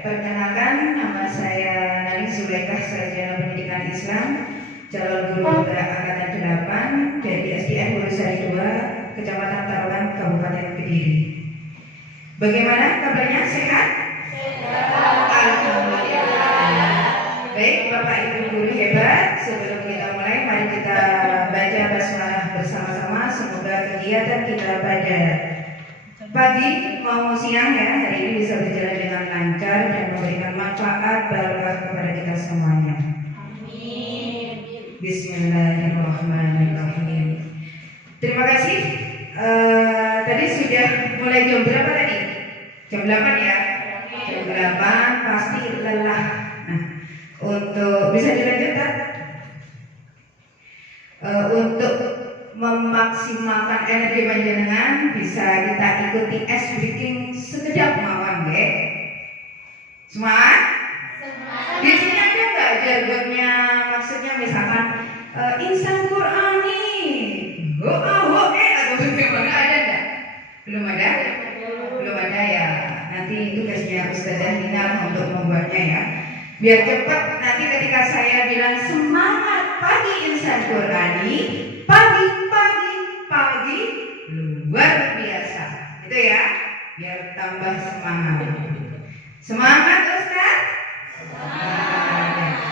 Perkenalkan, nama saya Nani Zulaikah, sarjana pendidikan Islam, calon guru angkatan 8 dari SDN Wonosari 2, Kecamatan Taruman, Kabupaten Kediri. Bagaimana kabarnya? Sehat? Sehat. Alhamdulillah. Baik, Bapak Ibu guru hebat. Sebelum kita mulai, mari kita baca basmalah bersama-sama. Semoga kegiatan kita pada pagi mau siang ya hari ini bisa berjalan dengan lancar dan memberikan manfaat barokah kepada kita semuanya. Amin. Bismillahirrahmanirrahim. Terima kasih. Tadi sudah mulai jam berapa tadi? Jam 8 ya. Jam 8 pasti lelah. Nah, untuk bisa dilanjut tak? Untuk memaksimalkan energi panjenengan bisa kita ikuti ice breaking sekejap mawon nggih. Semangat? Semangat. Di sini ada enggak jargonnya, maksudnya misalkan insan Qur'ani, atau bagaimana, ada enggak? Belum ada? Belum ada ya. Nanti tugasnya Ustazah Nina untuk membuatnya ya. Biar cepat nanti ketika saya bilang semangat pagi insan Qur'ani, pagi luar biasa, itu ya, biar tambah semangat. Semangat Ustaz?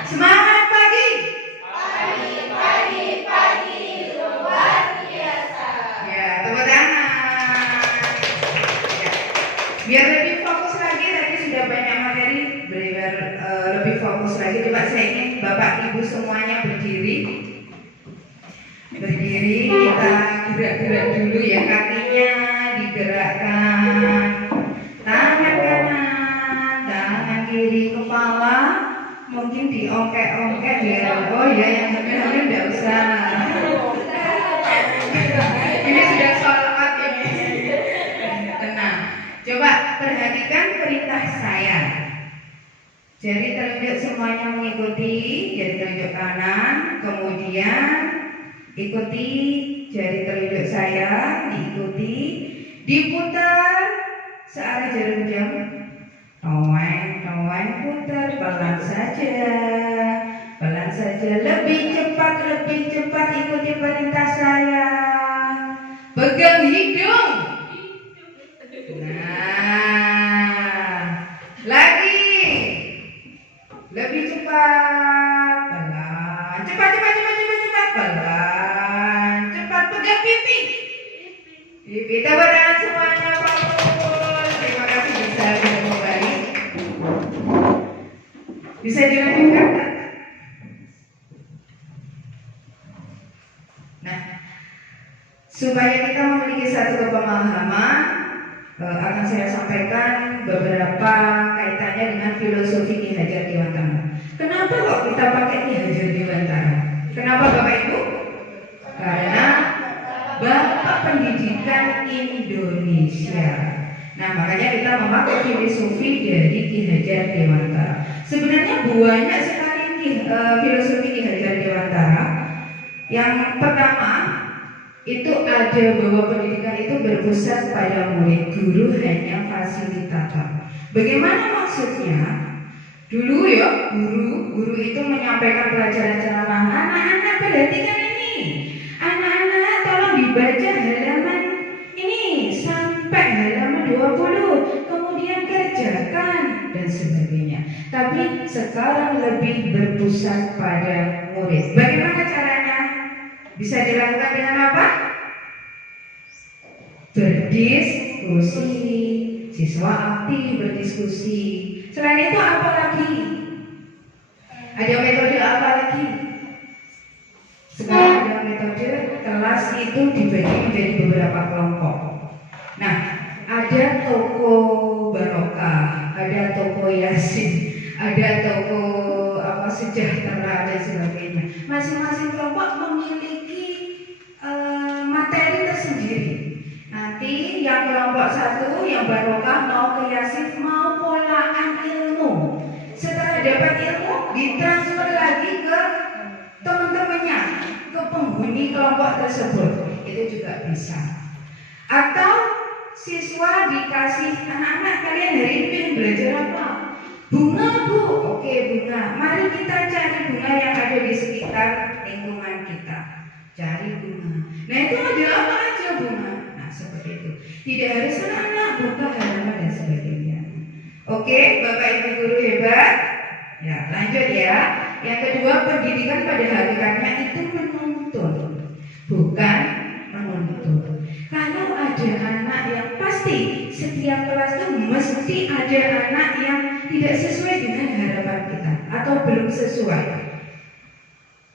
Semangat pagi luar biasa. Ya, tepuk tangan. Ya. Biar lebih fokus lagi, tadi sudah banyak materi, biar lebih fokus lagi. Coba saya ingin Bapak Ibu semuanya berdiri, kita gerak-gerak dulu ya, kakinya digerakkan, tangan kanan, tangan kiri, kepala mungkin diongkek-ongkek biar yang hamil-hamil enggak usah. Ini sudah sholat ini. Tenang. Coba perhatikan perintah saya. Jari telunjuk semuanya mengikuti, jari telunjuk kanan, kemudian ikuti jari telunjuk saya, diikuti, diputar searah jarum jam. Toeng, putar, pelan saja, lebih cepat, ikuti perintah saya. Pegang hidung. Nah, lagi, lebih cepat, pelan, cepat, pelan, cepat, pegang pipi. Kita berdoa semuanya, Pak. Terima kasih bisa kembali. Bisa dilanjutkan? Nah, supaya kita memiliki satu pemahaman, akan saya sampaikan beberapa kaitannya dengan filosofi Ki Hajar Dewantara. Kenapa kok kita pakai Ki Hajar Dewantara? Kenapa Bapak Ibu? Karena Bapak Pendidikan Indonesia. Nah, makanya kita memakai filosofi dari Ki Hajar Dewantara. Sebenarnya banyak sekali filosofi Ki Hajar Dewantara. Yang pertama itu ada bahwa pendidikan itu berpusat pada murid, guru hanya fasilitator. Bagaimana maksudnya? Dulu ya, guru itu menyampaikan pelajaran ceramah. Anak-anak perhatikan ini. Anak-anak tolong dibaca halaman ini sampai halaman 20, kemudian kerjakan dan sebagainya. Tapi sekarang lebih berpusat pada murid. Bagaimana caranya? Bisa dilakukan dengan apa? Berdiskusi. Siswa aktif berdiskusi. Selain itu apa lagi? Ada metode apa lagi? Sekarang ada metode kelas itu dibagi menjadi beberapa kelompok. Nah, ada toko barokah, ada toko yasin, ada toko sejahtera dan sebagainya. Masing-masing kelompok memiliki materi tersendiri. Nanti yang kelompok satu, yang barokah mau ke yasin, mau polaan ilmu. Setelah dapat ilmu, ditransfer lagi ke teman-temannya, ke penghuni kelompok tersebut. Itu juga bisa. Atau siswa dikasih, anak-anak kalian hari ini pengen belajar apa? Bunga Bu, oke bunga. Mari kita cari bunga yang ada di sekitar lingkungan kita. Cari bunga. Nah itu ada apa aja bunga? Nah seperti itu. Tidak harus anak-anak buka halaman dan sebagainya. Oke, Bapak Ibu guru hebat. Ya lanjut ya. Yang kedua, pendidikan pada hakikatnya itu menuntun, bukan menuntut. Kalau ada anak yang pasti setiap kelas itu mesti ada anak yang tidak sesuai dengan harapan kita atau belum sesuai.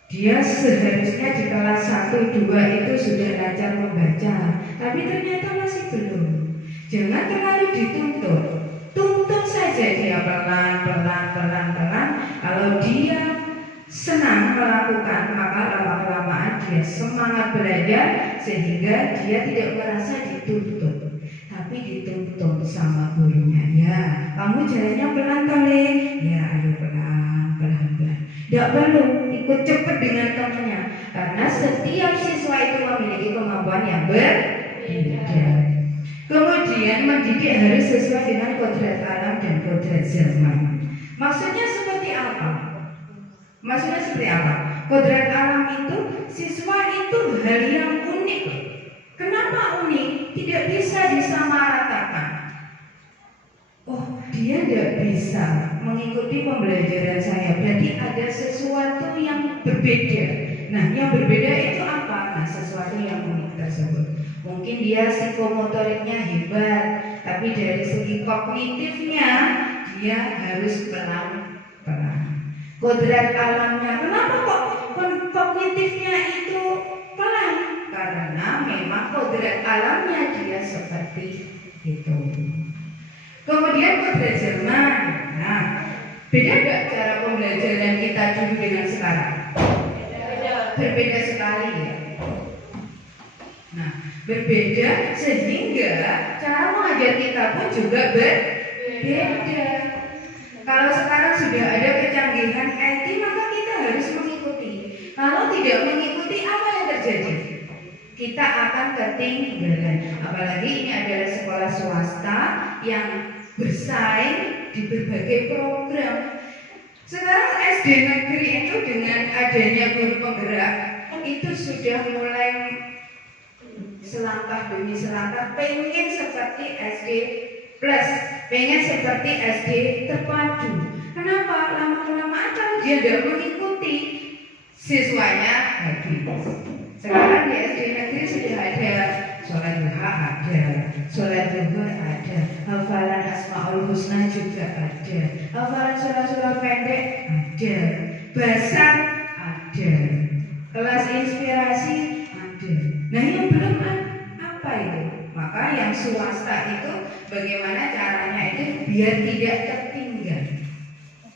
Dia seharusnya di kelas 1, 2 itu sudah lancar membaca, tapi ternyata masih belum. Jangan terlalu dituntut. Tuntut saja dia pelan. Kalau dia senang melakukan, maka lama-kelamaan dia semangat belajar sehingga dia tidak merasa dituntut, tapi dituntut sama gurunya. Ya, kamu jalannya pelan kali. Ya, ayo pelan. Tidak perlu ikut cepat dengan temannya, karena setiap siswa itu memiliki kemampuan yang berbeda. Kemudian mendidik harus sesuai dengan kodrat alam dan kodrat zaman. Maksudnya seperti apa? Kodrat alam itu siswa itu hal yang unik. Kenapa unik? Tidak bisa disamaratakan. Oh, dia tidak bisa mengikuti pembelajaran saya, berarti ada sesuatu yang berbeda. Nah, yang berbeda itu apa? Nah, sesuatu yang unik tersebut. Mungkin dia psikomotoriknya hebat, tapi dari segi kognitifnya dia harus pelan. Kodrat alamnya, kenapa kok kognitifnya itu pelan? Karena memang kodrat alamnya dia seperti itu. Kemudian kodrat zaman. Nah, beda gak cara pembelajaran kita dulu dengan sekarang? Berbeda sekali ya. Nah, berbeda sehingga cara mengajar kita pun juga berbeda. Kalau sekarang sudah ada kecanggihan IT, maka kita harus mengikuti. Kalau tidak mengikuti, apa yang terjadi? Kita akan ketinggalan. Apalagi ini adalah sekolah swasta yang bersaing di berbagai program. Sekarang SD negeri itu dengan adanya guru penggerak itu sudah mulai selangkah demi selangkah pengen seperti SD plus, pengen seperti SD terpadu. Kenapa? Lama-kelamaan kalau dia tidak mengikuti, siswanya habis. Sekarang di SD negeri sudah ada sholat duha, ada sholat zuhur, ada hafalan asmaul husna juga ada, hafalan surah-surah pendek ada, basan ada, kelas inspirasi ada. Nah yang belum apa itu? Maka yang swasta itu bagaimana caranya itu biar tidak tertinggal.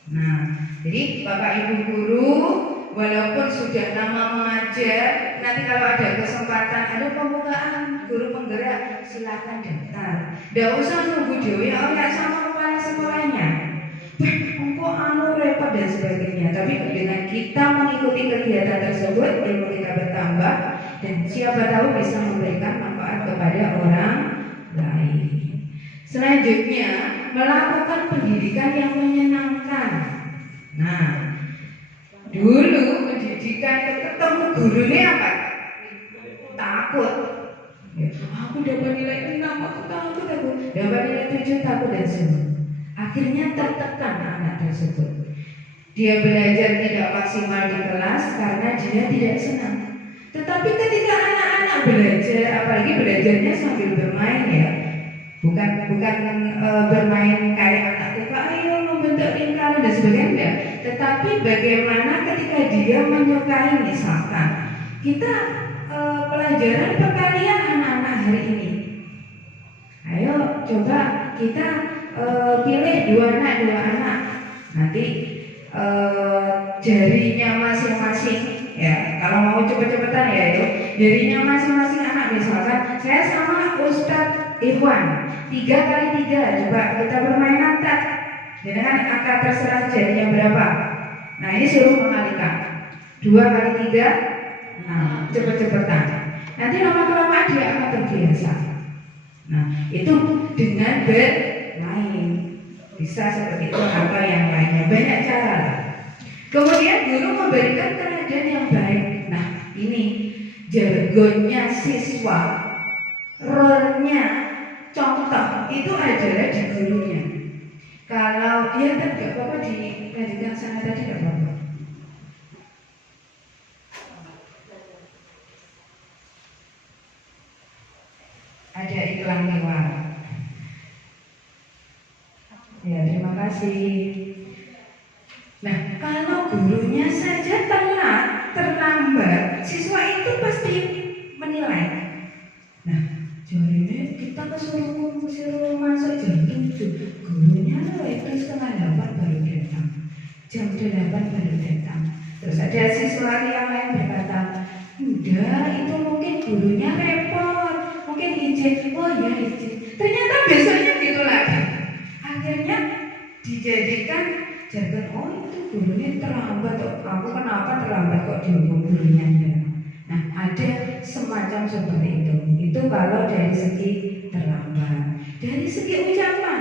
Nah, jadi Bapak Ibu guru, walaupun sudah lama mengajar, nanti kalau ada kesempatan ada pembukaan guru penggerak, silakan daftar. Tidak usah nunggu dewe sama kepala sekolahnya. Engkau repot dan sebagainya. Tapi dengan kita mengikuti kegiatan tersebut, ilmu kita bertambah dan siapa tahu bisa memberikan manfaat kepada orang lain. Selanjutnya, melakukan pendidikan yang menyenangkan. Nah, dulu pendidikan ketemu guru ini apa? Takut. Ya, aku dapat nilai 6, aku takut. Dapat nilai 7, takut dan semua. Akhirnya tertekan anak tersebut. Dia belajar tidak maksimal di kelas karena dia tidak senang. Tetapi ketika anak-anak belajar, apalagi belajarnya sambil bermain ya, bukan bermain kayak anak TK, ayo membentuk lingkaran dan sebagainya. Tetapi bagaimana ketika dia menyukai, misalkan kita pelajaran perkalian anak-anak hari ini. Ayo coba kita pilih dua anak. Nanti jarinya masing-masing ya, kalau mau cepet-cepetan ya itu jarinya masing-masing anak. Misalkan saya sama Ustadz Ikhwan 3x3, coba kita bermain angkat dengan angka terserah jarinya berapa. Nah ini suruh mengalihkan 2x3, nah cepet-cepetan. Nanti lama-kelamaan dia akan terbiasa. Nah itu dengan bermain. bisa seperti itu atau yang lainnya, banyak cara. Kemudian guru memberikan teladan yang baik. Nah, ini jargonnya siswa, role-nya, contoh itu adalah di gurunya. Kalau dia tidak apa-apa dilanjutkan sana tadi tidak apa-apa. Ada iklan lewat. Ya, terima kasih. Nah, kalau gurunya saja telat, terlambat, siswa itu pasti menilai. Nah, jadinya kita suruh masuk jam 7, gurunya itu setengah 8 baru datang, jam 8 baru datang. Terus ada siswa yang lain berkata, enggak, itu mungkin gurunya repot, mungkin izin. Oh ya izin. Ternyata besoknya gitu lagi. Akhirnya dijadikan jargon, oh itu gurunya terlambat, aku kenapa terlambat kok dihukum gurunya ya. Nah, ada semacam seperti itu. Itu kalau dari segi terlambat. Dari segi ucapan,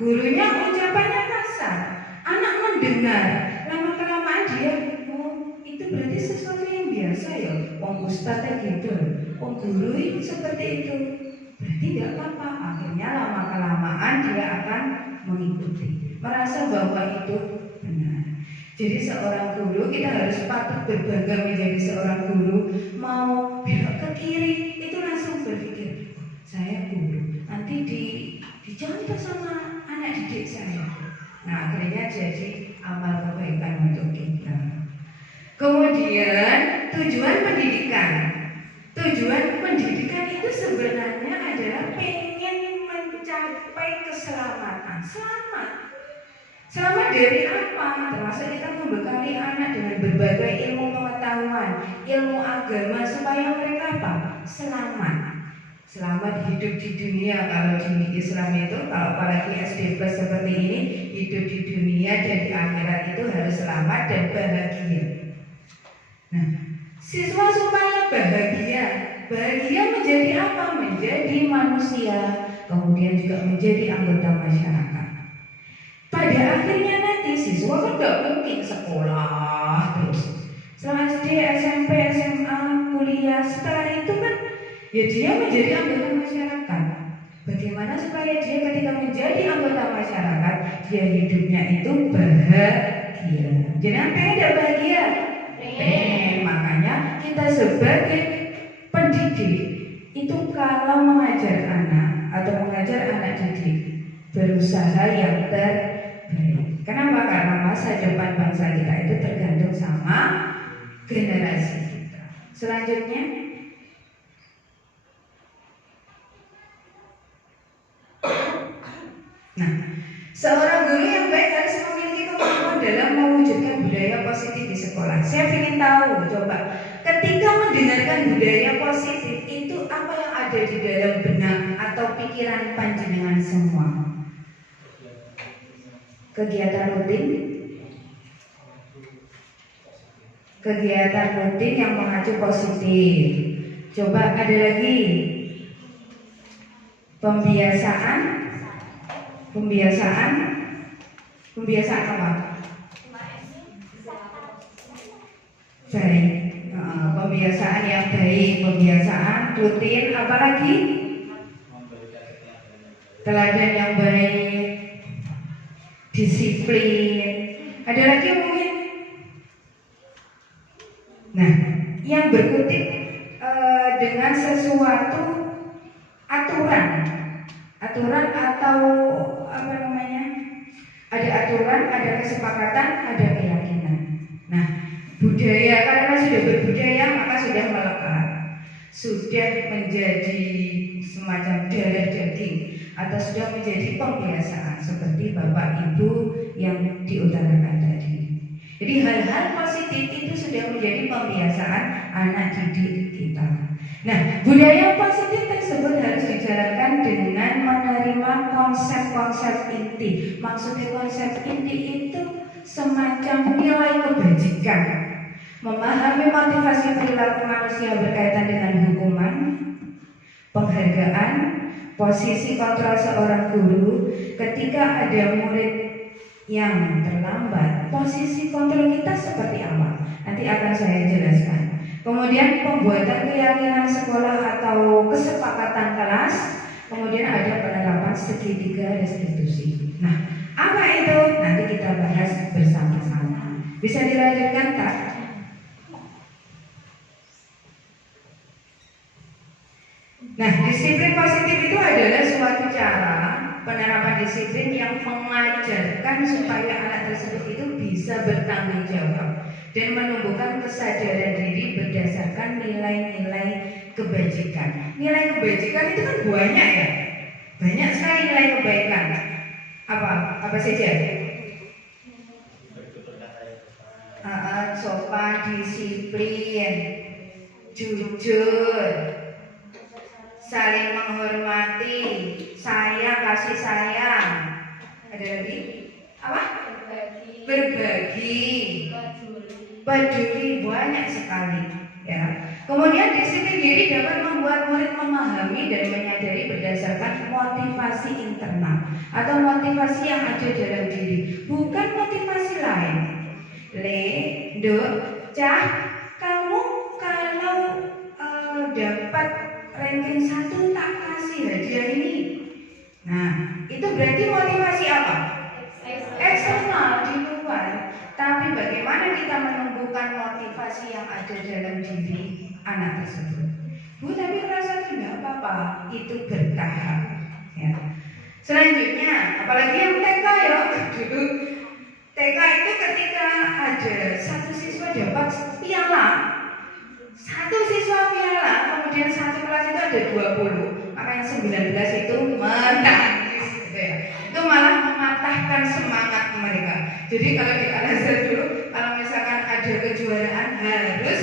gurunya ucapannya kasar, anak mendengar, lama-kelamaan dia, oh itu berarti sesuatu yang biasa ya, wong ustadznya gitu, wong guru ini seperti itu, berarti tidak apa-apa. Akhirnya lama-kelamaan dia akan mengikuti, merasa bahwa itu benar. Jadi seorang guru, kita harus patut berbangga menjadi seorang guru. Mau belok ke kiri itu langsung berpikir, saya guru, nanti dicontoh sama anak didik saya. Nah, akhirnya jadi amal kebaikan untuk kita. Kemudian tujuan pendidikan. Tujuan pendidikan itu sebenarnya adalah pengen mencapai keselamatan. Selamat dari apa? Termasuk kita membekali anak dengan berbagai ilmu pengetahuan, ilmu agama, supaya mereka apa? Selamat hidup di dunia. Kalau di Islam itu, kalau apalagi SD plus seperti ini, hidup di dunia dan di akhirat itu harus selamat dan bahagia. Nah, siswa supaya bahagia menjadi apa? Menjadi manusia, kemudian juga menjadi anggota masyarakat. Pada akhirnya nanti siswa kan gak mungkin sekolah terus. Setelah SD, SMP, SMA, kuliah, setelah itu kan ya dia menjadi anggota masyarakat. Bagaimana supaya dia ketika menjadi anggota masyarakat, dia hidupnya itu bahagia. Jangan pengen gak bahagia? Makanya kita sebagai pendidik itu kalau mengajar anak atau mengajar anak didik, berusaha yang terbaik. Kenapa? Karena masa depan bangsa kita itu tergantung sama generasi kita. Selanjutnya, nah, seorang guru yang baik harus memiliki kemampuan dalam mewujudkan budaya positif di sekolah. Saya ingin tahu, coba, ketika mendengarkan budaya positif itu apa yang ada di dalam benak atau pikiran panjenengan semua? Kegiatan rutin yang mengacu positif. Coba ada lagi, pembiasaan apa? Baik, pembiasaan yang baik, pembiasaan rutin, apalagi teladan yang baik, disiplin. Ada lagi mungkin? Nah, yang berkutik dengan sesuatu aturan atau apa namanya? Ada aturan, ada kesepakatan, ada keyakinan. Nah, budaya, karena sudah berbudaya maka sudah melekat, sudah menjadi semacam darah daging atau sudah menjadi pembiasaan seperti Bapak Ibu yang diutarakan tadi. Jadi hal-hal positif itu sudah menjadi pembiasaan anak didik kita. Nah, budaya positif tersebut harus dijalankan dengan menerima konsep-konsep inti. Maksudnya konsep inti itu semacam nilai kebajikan, memahami motivasi perilaku manusia berkaitan dengan hukuman, penghargaan, posisi kontrol seorang guru ketika ada murid yang terlambat, posisi kontrol kita seperti apa? Nanti akan saya jelaskan. Kemudian pembuatan keyakinan sekolah atau kesepakatan kelas. Kemudian ada penerapan segitiga restitusi. Nah, apa itu? Nanti kita bahas bersama-sama. Bisa dilanjutkan, tak? Nah, disiplin positif itu adalah suatu cara penerapan disiplin yang mengajarkan supaya anak tersebut itu bisa bertanggung jawab dan menumbuhkan kesadaran diri berdasarkan nilai-nilai kebajikan. Nilai kebajikan itu kan banyak ya, banyak sekali nilai kebaikan. Apa saja? Sopan, disiplin, jujur, saling menghormati, kasih sayang. Ada lagi? Apa? Berbagi, peduli, banyak sekali. Ya. Kemudian disiplin diri dapat membuat murid memahami dan menyadari berdasarkan motivasi internal atau motivasi yang ada dalam diri, bukan motivasi lain. Cah, kamu kalau dapat ranking 1 tak kasih hadiah ini. Nah, itu berarti motivasi apa? Eksternal, di luar. Tapi bagaimana kita menumbuhkan motivasi yang ada dalam diri anak tersebut? Bu, tapi merasa tidak apa-apa, itu bertahap. Ya. Selanjutnya, apalagi yang TK ya, dulu TK itu ketika ada satu siswa dapat piala, kemudian satu kelas itu ada 20, maka yang 19 itu menangis gitu ya. Itu malah mematahkan semangat mereka. Jadi kalau di Al-Azhar dulu, kalau misalkan ada kejuaraan harus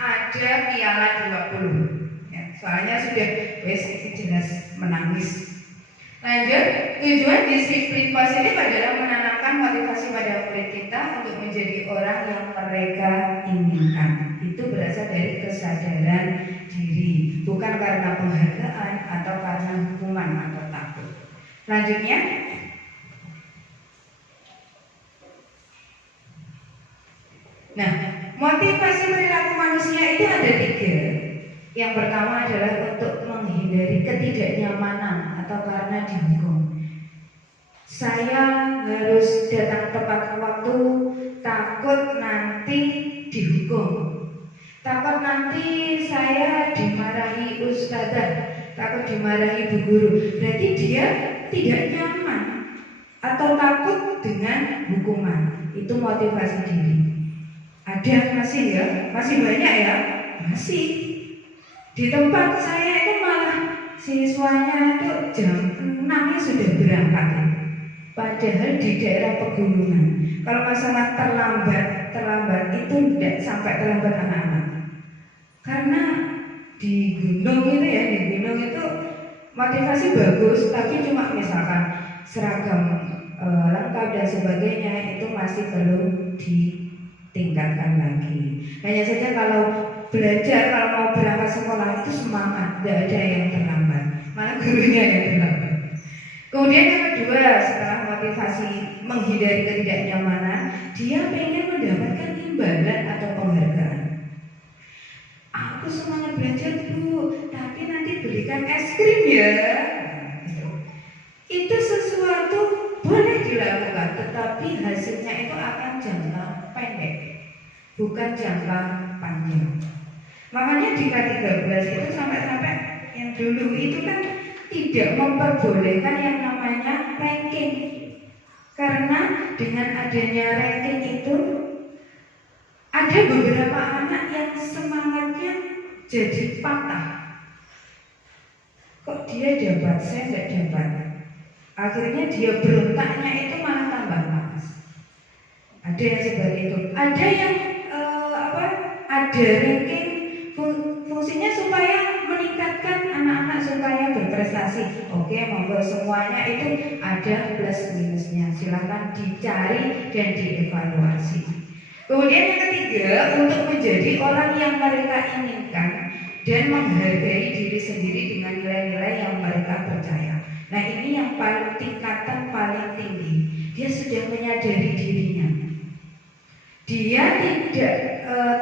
ada piala 20 ya, soalnya sudah jelas menangis. Lanjut, tujuan disiplin positif adalah menanamkan motivasi pada murid kita untuk menjadi orang yang mereka inginkan. Itu berasal dari kesadaran diri, bukan karena penghargaan atau karena hukuman atau takut. Lanjutnya, nah, motivasi perilaku manusia itu ada 3. Yang pertama adalah untuk menghindari ketidaknyamanan atau karena dihukum. Saya harus datang tepat waktu, takut nanti dihukum, takut nanti saya dimarahi ustadzah, takut dimarahi bu guru. Berarti dia tidak nyaman atau takut dengan hukuman. Itu motivasi diri. Ada masih ya? Masih banyak ya? Masih. Di tempat saya itu malah siswanya itu jam 6 sudah berangkat. Padahal di daerah pegunungan. Kalau masalah terlambat itu tidak sampai terlambat anak-anak. Karena di gunung itu motivasi bagus, tapi cuma misalkan seragam lengkap dan sebagainya itu masih perlu ditingkatkan lagi. Hanya saja kalau belajar, kalau mau berangkat sekolah itu semangat, tidak ada yang terlambat, malah gurunya yang terlambat. Kemudian yang kedua, setelah motivasi menghindari ketidaknyamanan, dia pengen mendapatkan imbalan atau penghargaan. Aku semangat belajar bu, tapi nanti berikan es krim ya. Itu sesuatu boleh dilakukan, tetapi hasilnya itu akan jangka pendek, bukan jangka panjang. Makanya di K13 itu sampai yang dulu itu kan tidak memperbolehkan yang namanya ranking. Karena dengan adanya ranking itu ada beberapa anak yang semangatnya jadi patah. Kok dia dapat, saya tidak dapat. Akhirnya dia berontaknya itu malah tambah panas. Ada yang seperti itu. Ada yang ada ranking fungsinya supaya meningkatkan anak-anak supaya berprestasi. Oke, monggo semuanya itu ada plus minusnya. Silahkan dicari dan dievaluasi. Kemudian yang ketiga, untuk menjadi orang yang mereka inginkan dan menghargai diri sendiri dengan nilai-nilai yang mereka percaya. Nah, ini yang paling tingkatan paling tinggi. Dia sudah menyadari dirinya. Dia tidak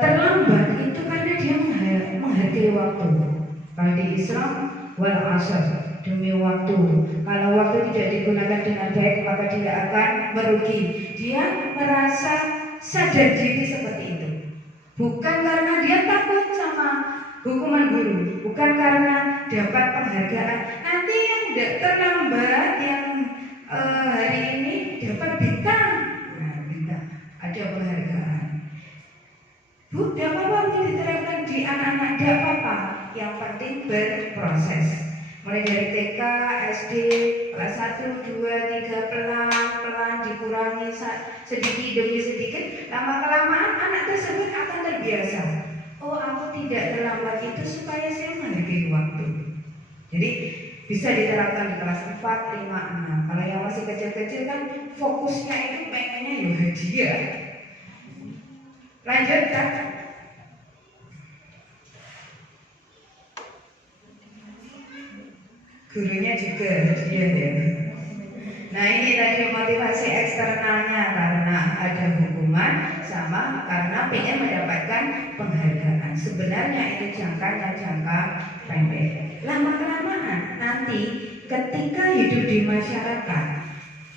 terlambat itu karena dia menghargai waktu. Kalau di Islam, wal asr, demi waktu. Kalau waktu tidak digunakan dengan baik maka dia akan merugi. Dia merasa sadar diri seperti itu. Bukan karena dia takut sama hukuman guru, bukan karena dapat penghargaan. Nanti yang tidak terlambat, yang hari ini dapat bintang, nah, bintang, ada penghargaan. Bu, tidak apa-apa ini diterapkan di anak-anak, tidak apa-apa. Yang penting berproses. Mulai dari TK, SD, kelas 1, 2, 3, pelan-pelan dikurangi sedikit demi sedikit. Lama-kelamaan anak tersebut akan terbiasa. Oh, aku tidak terlambat itu supaya saya menghargai waktu. Jadi bisa diterapkan di kelas 4, 5, 6. Kalau yang masih kecil-kecil kan fokusnya itu pengennya ya hadiah. Lanjutkan. Gurunya juga hadiah ya. Nah, ini tadi motivasi eksternalnya karena ada hukuman sama karena pengen mendapatkan penghargaan. Sebenarnya itu jangkanya jangka pendek. Lama-kelamaan nanti ketika hidup di masyarakat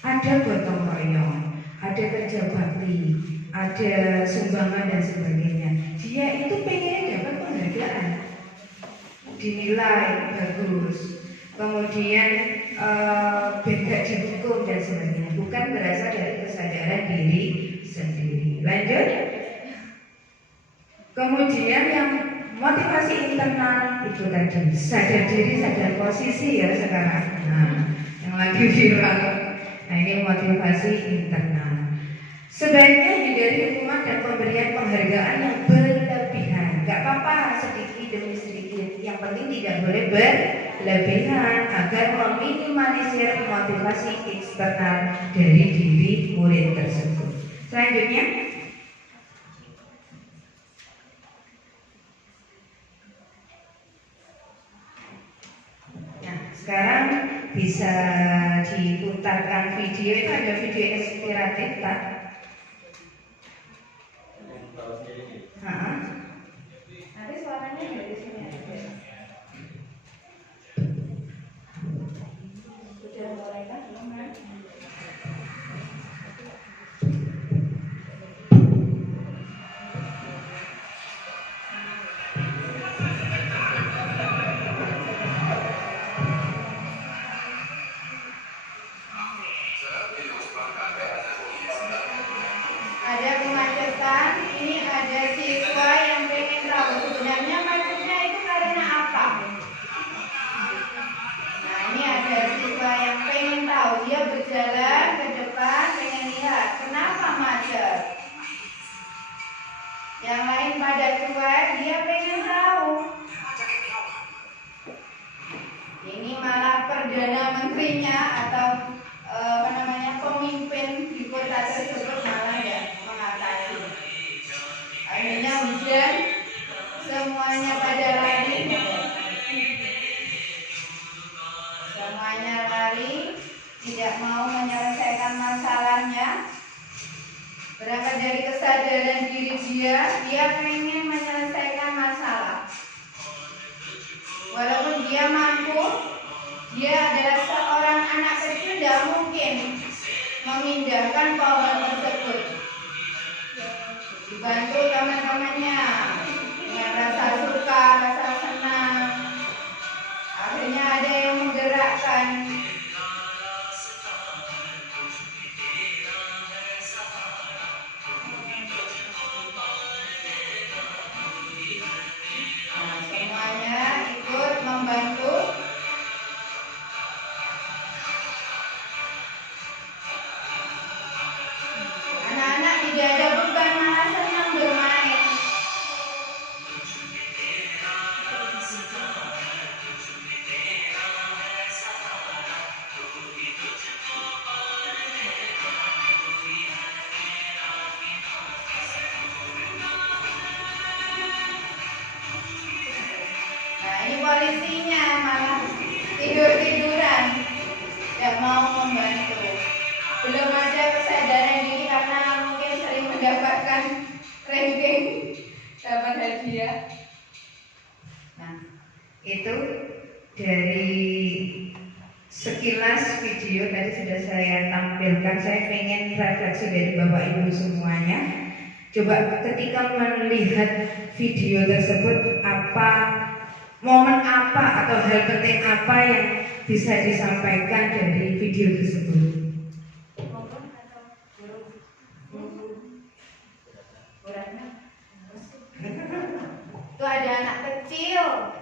ada gotong royong, ada kerja bakti, ada sumbangan dan sebagainya. Dia itu pengen dapat penghargaan, dinilai bagus, kemudian beda dihukum dan sebagainya. Bukan berasal dari kesadaran diri sendiri. Lanjut. Kemudian yang motivasi internal itu tadi sadar diri, sadar posisi ya sekarang. Nah, yang lagi viral. Nah, ini motivasi internal. Sebaiknya hindari hukuman dan pemberian penghargaan yang berlebihan. Gak apa-apa, sedikit demi sedikit. Yang penting tidak boleh berlebihan agar meminimalisir motivasi eksternal dari diri murid tersebut. Selanjutnya, nah sekarang bisa diputarkan video. Itu ada video inspiratif tak? Nanti suaranya dari sini aja. Sudah mulai kan? Ada kemacetan, ini ada siswa yang pengen tahu sebenarnya macetnya itu karena apa. Nah, ini ada siswa yang pengen tahu, dia berjalan ke depan pengen lihat kenapa macet. Yang lain pada cuek, dia pengen tahu. Ini malah perdana menterinya atau pemimpin di kota tersebut malah ya mengatasi. Akhirnya hujan, semuanya pada lari. Semuanya lari, tidak mau menyelesaikan masalahnya. Berangkat dari kesadaran diri dia pengen menyelesaikan masalah. Walaupun dia mampu, dia adalah seorang anak kecil, tidak mungkin memindahkan pohon tersebut. Dibantu teman-temannya dengan rasa suka, rasa senang. Akhirnya ada yang menggerakkan. Nah, semuanya ikut membantu. mendapatkan ranking, dapat hadiah. Nah, itu dari sekilas video tadi sudah saya tampilkan. Saya ingin refleksi dari Bapak Ibu semuanya. Coba ketika melihat video tersebut, momen apa atau hal penting apa yang bisa disampaikan dari video tersebut? Itu ada anak kecil.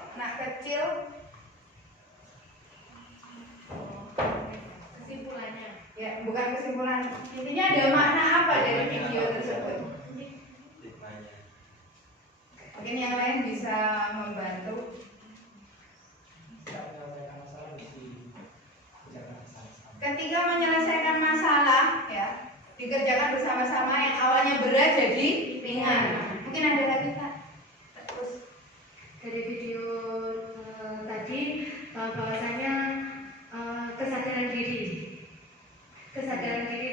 Kesimpulannya? Ya, bukan kesimpulan. Intinya ada makna apa dari video tersebut? Mungkin yang lain bisa membantu. Ketika menyelesaikan masalah, ya, dikerjakan bersama-sama, yang awalnya berat jadi ringan. Mungkin ada lagi, Pak? Terus dari video tadi bahwasanya kesadaran diri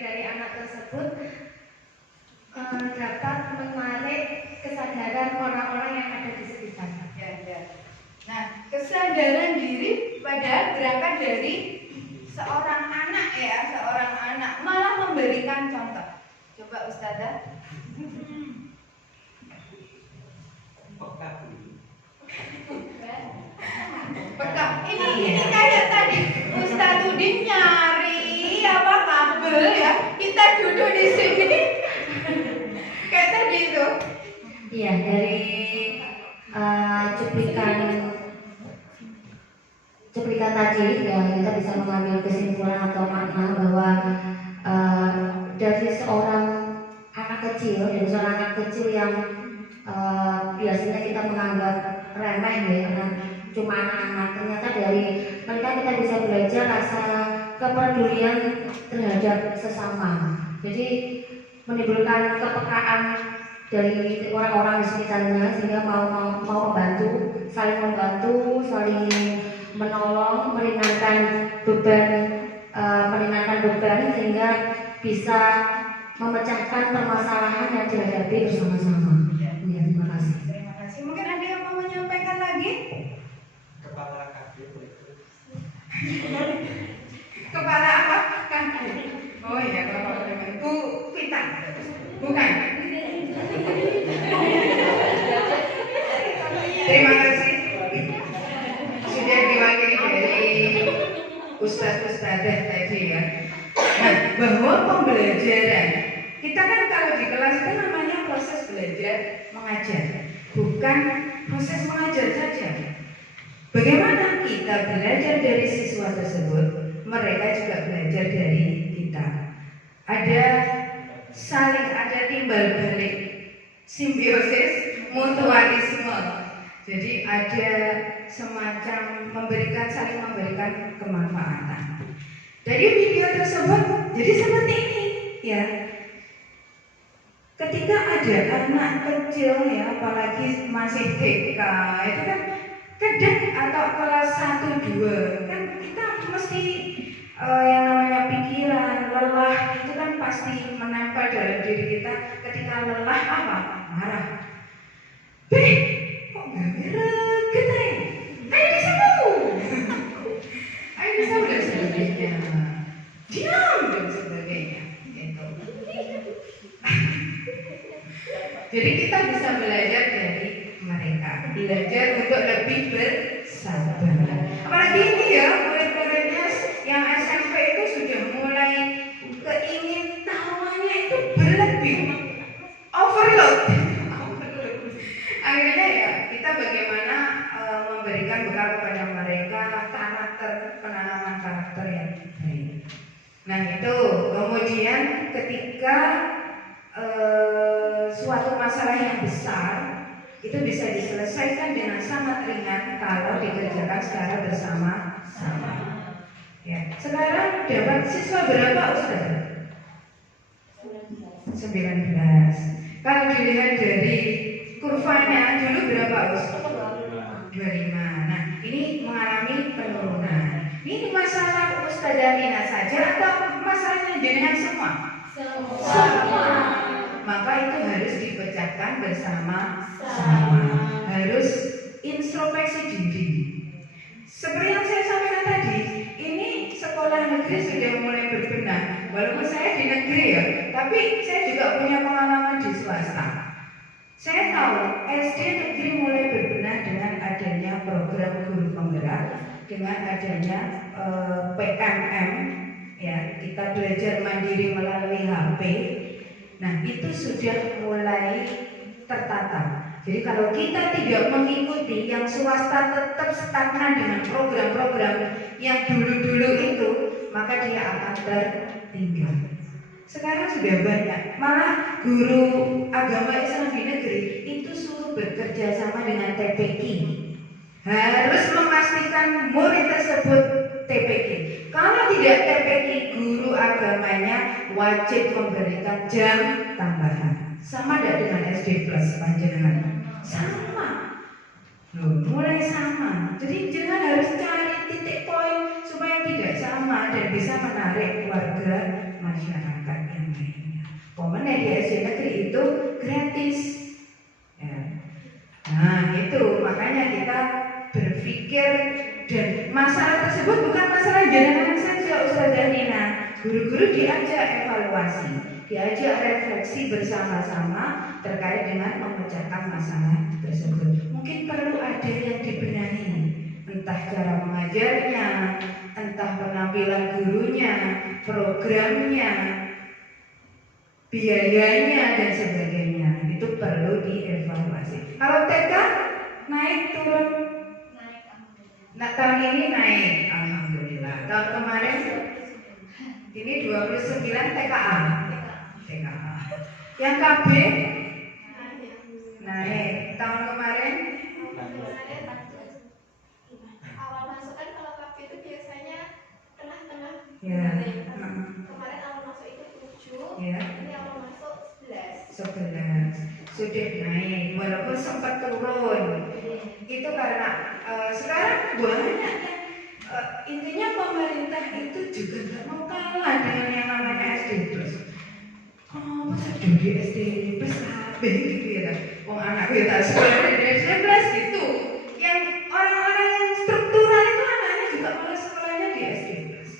dari anak tersebut dapat menarik kesadaran orang-orang yang ada di sekitar. Ya. Nah, kesadaran diri padahal berangkat dari seorang anak malah memberikan contoh. Coba Ustazah. Peka. Ini kayak tadi Ustaz Udin nyari kabel ya. Kita duduk di sini. Kayak tadi itu. Iya, dari cuplikan tadi ya, kita bisa mengambil kesimpulan atau makna bahwa dari seorang anak kecil yang biasanya kita menganggap remeh ya, karena cuma anak-anak, ternyata dari mereka kita bisa belajar rasa kepedulian terhadap sesama. Jadi menimbulkan kepekaan dari orang-orang di sekitarnya sehingga mau membantu, saling menolong, meringankan beban sehingga bisa memecahkan permasalahan yang dihadapi bersama-sama. Ya, terima kasih. Terima kasih. Mungkin ada yang mau menyampaikan lagi? Kepala kabin itu. Kepala apa? Oh iya, kepala kabin. Bu Vita. Bukan. Terima kasih. Sudah diwakili dari Ustaz-Ustazah tadi ya. Nah, bahwa pembelajaran kita kan kalau di kelas itu namanya proses belajar mengajar, bukan proses mengajar saja. Bagaimana kita belajar dari siswa tersebut, mereka juga belajar dari kita. Ada timbal balik, simbiosis, mutualisme. Jadi ada semacam saling memberikan kemanfaatan. Dari video tersebut, jadi seperti ini, ya. Ketika ada anak kecil ya, apalagi masih TK, itu kan kadang atau kelas 1, 2, kan kita mesti yang namanya pikiran, lelah itu kan pasti menempel dalam diri kita. Ketika lelah apa? Marah. Kok nggak greget ya? Ayo disamu dan sebagainya. Diam dan sebagainya. Gitu. Jadi kita bisa belajar dari mereka, belajar untuk lebih bersabar. Apalagi ini ya, murid-muridnya yang SMP itu sudah mulai keingin tahuannya itu berlebih, overload. Akhirnya ya kita bagaimana memberikan bekal kepada mereka penanaman karakter yang baik. Nah itu kemudian ketika suatu masalah yang besar itu bisa diselesaikan dengan sangat ringan kalau dikerjakan secara bersama-sama. Ya, sekarang dapat siswa berapa Ustaz? 19. Kalau dilihat dari kurvanya dulu berapa Ustaz? 25. Nah, ini mengalami penurunan. Ini masalah Ustazah Rina saja atau masalahnya jenengan semua? Semua. Maka itu memecahkan bersama-sama. Harus introspeksi diri. Seperti yang saya sampaikan tadi, ini sekolah negeri sudah mulai berbenah. Walaupun saya di negeri ya, tapi saya juga punya pengalaman di swasta. Saya tahu SD negeri mulai berbenah dengan adanya program guru penggerak, dengan adanya PMM, ya kita belajar mandiri melalui HP. Nah itu sudah mulai tertata. Jadi kalau kita tidak mengikuti, yang swasta tetap stagnan dengan program-program yang dulu-dulu itu, maka dia akan tertinggal. Sekarang sudah banyak, malah guru agama Islam di negeri itu suruh bekerja sama dengan TPQ. Harus memastikan murid tersebut TPQ. Kalau tidak TPQ, guru agamanya wajib memberikan jam tambahan. Sama tidak dengan SD plus panjenengan? Sama. Loh, mulai sama. Jadi jangan harus cari titik poin supaya tidak sama dan bisa menarik warga masyarakat yang lainnya. Pokoknya di SD negeri itu gratis. Ya. Nah itu makanya kita berpikir, dan masalah tersebut bukan masalah jenengan saja Ustazah Nina. Guru-guru diajak evaluasi, diajak refleksi bersama-sama terkait dengan memecahkan masalah tersebut. Mungkin perlu ada yang dibenahi, entah cara mengajarnya, entah penampilan gurunya, programnya, biayanya dan sebagainya. Itu perlu dievaluasi. Kalau TK naik turun? Nah, tahun ini naik, alhamdulillah. Tahun kemarin ini 29 TKA. Yang KB naik. Tahun kemarin awal masuk kan kalau KB itu biasanya tengah-tengah. ya. Kemarin awal masuk itu 7, Ya. ini awal masuk 11. 11 sudah naik, walaupun sempat turun. Itu karena sekarang banyak yang intinya pemerintah itu juga nggak mau kalah dengan yang namanya SD plus. Oh, masa dulu di SD plus kabeh gitu ya? Wong anak kita sekolah di SD plus gitu. Yang orang-orang yang struktural itu anaknya juga malah sekolahnya di SD plus.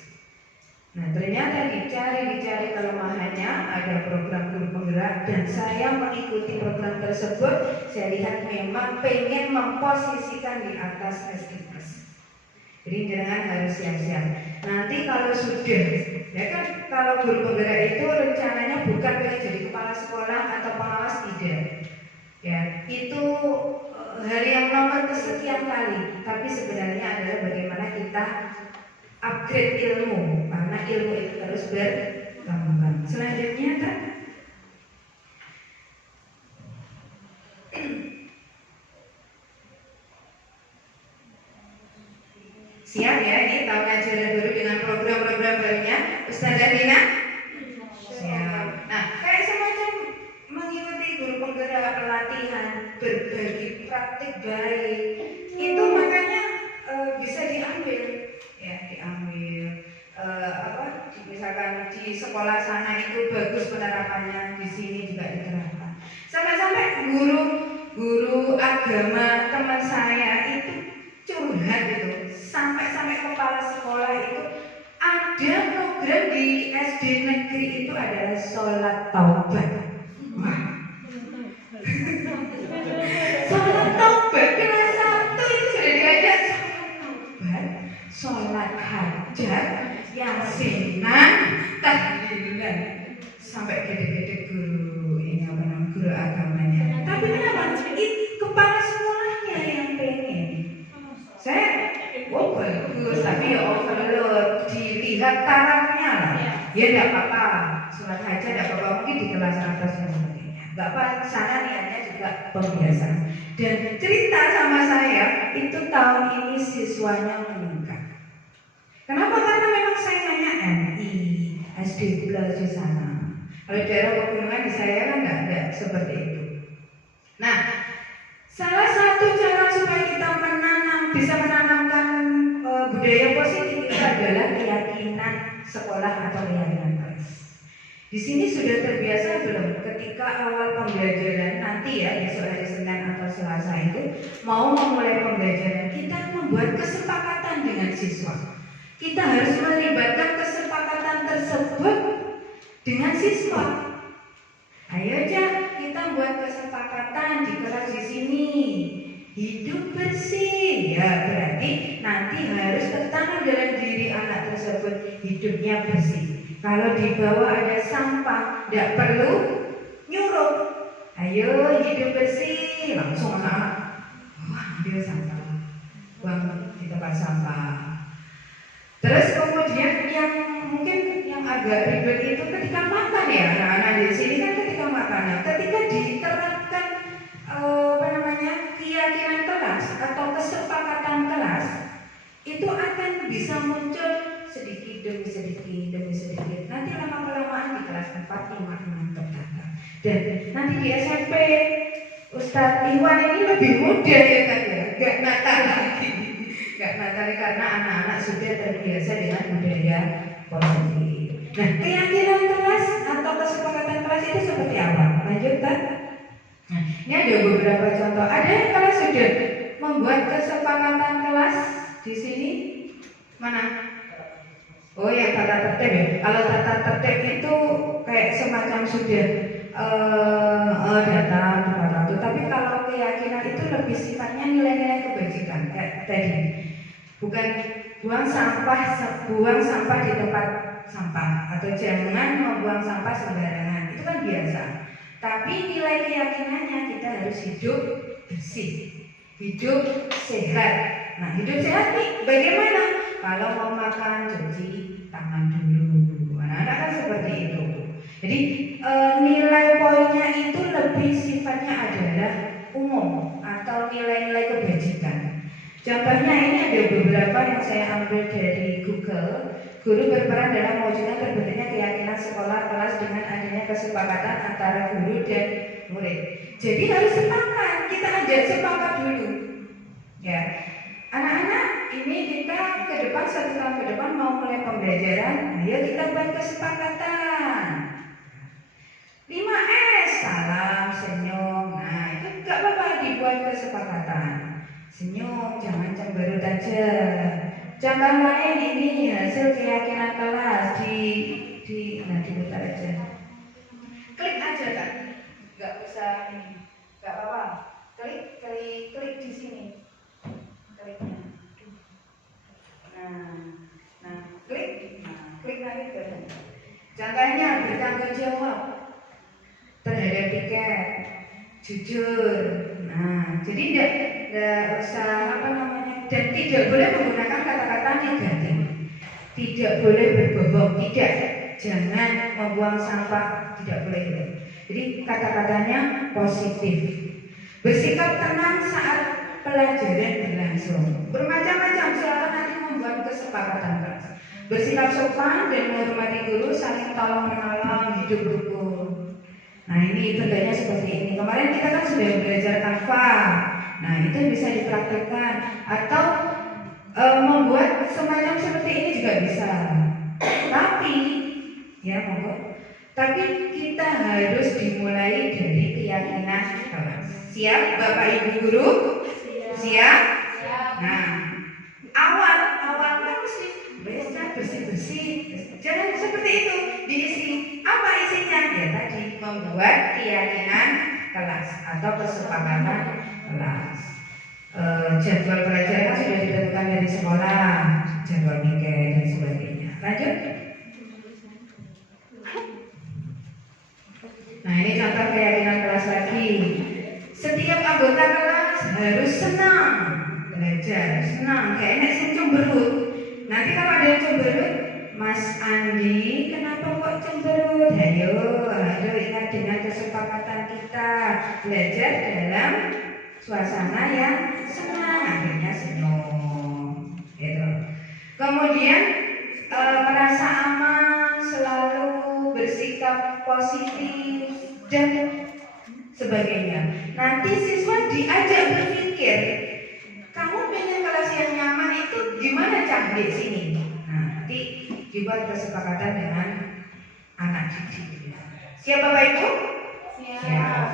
Nah ternyata dicari kelemahannya, ada program guru penggerak dan saya mengikuti program tersebut. Saya lihat memang pengen memposisikan di atas SD plus. Jadi jangan harus siap-siap. Nanti kalau sudah, ya kan kalau guru penggerak itu rencananya bukan pengen jadi kepala sekolah atau pengawas, tidak. Ya itu hal yang nomor kesekian kali. Tapi sebenarnya adalah bagaimana kita upgrade ilmu, karena ilmu itu terus berkembang. Selanjutnya kan siap ya, ini tahun ajaran baru dengan program-program barunya Ustazah Nina? Siap. Nah, kayak semacam mengikuti guru penggerak, pelatihan, berbagi praktik baik, itu makanya bisa diambil, ya diambil. Misalkan di sekolah sana itu bagus penerapannya, di sini juga diterapkan. Sampai-sampai guru agama teman saya itu curhat gitu, sampai kepala sekolah itu ada program di SD negeri itu adalah sholat taubat. Wah, sholat taubat kelas 1 itu sudah diajak sholat taubat, sholat hajat, yasinan, tahlilan, sampai gede-gede guru ini apa namanya guru agamanya. Tapi kenapa? Kepala sekolahnya yang pengen. Saya, bagus, tapi ya overload, dilihat tarafnya lah. Ya tidak apa-apa, surat hajat tidak apa-apa, mungkin di kelas atas dan sebagainya. Gak apa, sana niatnya juga pembiasaan. Dan cerita sama saya, itu tahun ini siswanya meningkat. Kenapa? Karena memang saingannya MI, SD plus di sana. Kalau daerah pegunungan di saya kan nggak ada seperti itu. Nah, salah satu cara supaya kita bisa menanamkan budaya positif itu adalah keyakinan sekolah atau keyakinan kelas. Di sini sudah terbiasa belum ketika awal pembelajaran membuat kesepakatan dengan siswa. Kita harus melibatkan kesepakatan tersebut dengan siswa. Ayo Cak, kita buat kesepakatan di kelas di sini. Hidup bersih, ya berarti nanti harus tertanam dalam diri anak tersebut hidupnya bersih. Kalau di bawah ada sampah, tidak perlu nyuruh. Ayo hidup bersih, langsung anak-anak ambil sampah, buang di tempat sampah. Terus kemudian yang mungkin yang agak ribet itu ketika makan ya, anak-anak di sini kan ketika makan, ketika diterapkan keyakinan kelas atau kesepakatan kelas itu akan bisa muncul sedikit demi sedikit. Nanti lama-kelamaan di kelas 4, 5, 6 tertata. Dan nanti di SMP Ustadz Iwan ini lebih muda ya kan ya, gak nakal lagi. Gak nakal karena anak-anak sudah terbiasa dengan budaya positif. Nah, keyakinan kelas atau kesepakatan kelas itu seperti apa? Lanjut kan? Nah, ini ada beberapa contoh. Ada yang kelas sudah membuat kesepakatan kelas di sini? Mana? Oh ya, tata tertib ya. Kalau tata tertib itu kayak semacam sudah data. Tapi kalau keyakinan itu lebih sifatnya nilai-nilai kebajikan kayak tadi. Bukan buang sampah di tempat sampah atau jangan membuang sampah sembarangan. Itu kan biasa. Tapi nilai keyakinannya kita harus hidup bersih, hidup sehat. Nah, hidup sehat nih bagaimana? Kalau mau makan cuci tangan dulu. Anak-anak kan seperti itu. Jadi nilai poinnya itu lebih sifatnya adalah umum atau nilai-nilai kebajikan. Contohnya ini ada beberapa yang saya ambil dari Google. Guru berperan dalam mewujudkan terbentuknya keyakinan sekolah kelas dengan adanya kesepakatan antara guru dan murid. Jadi harus sepakat, kita ajak sepakat dulu. Ya, anak-anak ini kita ke depan 1 tahun ke depan mau mulai pembelajaran, ayo kita buat kesepakatan. 5S, salam, senyum. Nah, itu gak apa-apa dibuat kesepakatan. Senyum, jangan cemberut aja. Contoh lain ini hasil keyakinan kelas diputar aja. Klik aja kan, nggak usah ini, nggak apa-apa. Klik di sini, kliknya. Klik lagi kan. Contohnya bertanggung jawab terhadap tiket, jujur. Nah, jadi tidak usah dan tidak boleh menggunakan kata-kata negatif. Tidak boleh berbohong, jangan membuang sampah, tidak boleh gitu. Jadi kata-katanya positif. Bersikap tenang saat pelajaran berlangsung. Bermacam-macam, silakan nanti membuat kesepakatan kelas. Bersikap sopan dan menghormati guru, saling tolong menolong, hidup rukun. Nah, ini bentuknya seperti ini. Kemarin kita kan sudah belajar Canva. Nah, itu bisa dipraktikkan atau membuat semacam seperti ini juga bisa. Tapi, ya monggo. Tapi kita harus dimulai dari keyakinan kelas. Siap, Bapak Ibu guru? Siap? Nah, awalnya mesti bersih. Jangan seperti itu. Diisi apa isinya? Ya tadi membuat keyakinan kelas atau kesepakatan kelas. Jadwal pelajaran sudah ditentukan dari sekolah, jadwal piket dan sebagainya. Lanjut. Nah, ini contoh keyakinan kelas lagi. Setiap anggota kelas harus senang belajar, senang. Kayak enak sih cemberut. Nanti kalau ada yang cemberut, Mas Andi, kenapa kok cemberut? Ayo ingat dengan kesepakatan kita belajar dalam suasana yang senang, akhirnya senyum. Gitu. Kemudian merasa aman, selalu bersikap positif dan sebagainya. Nanti siswa diajak berpikir, kamu pengen kelas yang nyaman itu gimana Cak di sini? Nah, nanti dibuat kesepakatan dengan anak didik. Siap Bapak Ibu? Siap.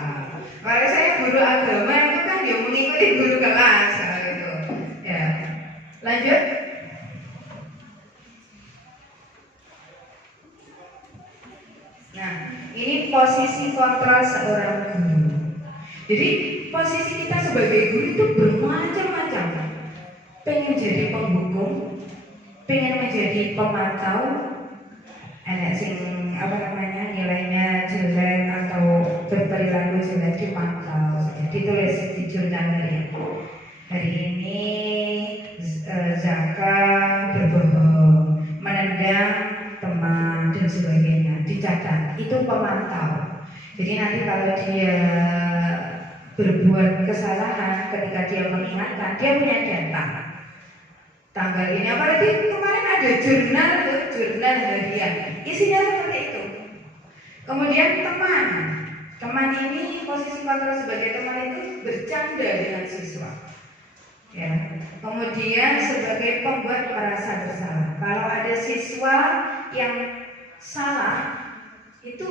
Kalau saya guru agama itu kan dia mengikuti guru kelas gitu. Ya. Lanjut. Nah, ini posisi kontrol seorang guru. Jadi posisi kita sebagai guru itu bermacam-macam. Pengen jadi penghukum, pengen menjadi pemantau, enak sing nilainya jelek atau berperilaku jelek dipantau. Jadi tulis di jurnal ya. Hari ini Zaka berbohong, menendang teman dan sebagainya, dicatat. Itu pemantau. Jadi nanti kalau dia berbuat kesalahan, ketika dia mengingatkan, dia punya data. Tanggal ini, apalagi kemarin ada jurnal harian, isinya seperti itu. Kemudian teman ini posisi kontrol sebagai teman itu bercanda dengan siswa. Ya. Kemudian sebagai pembuat merasa bersalah. Kalau ada siswa yang salah, itu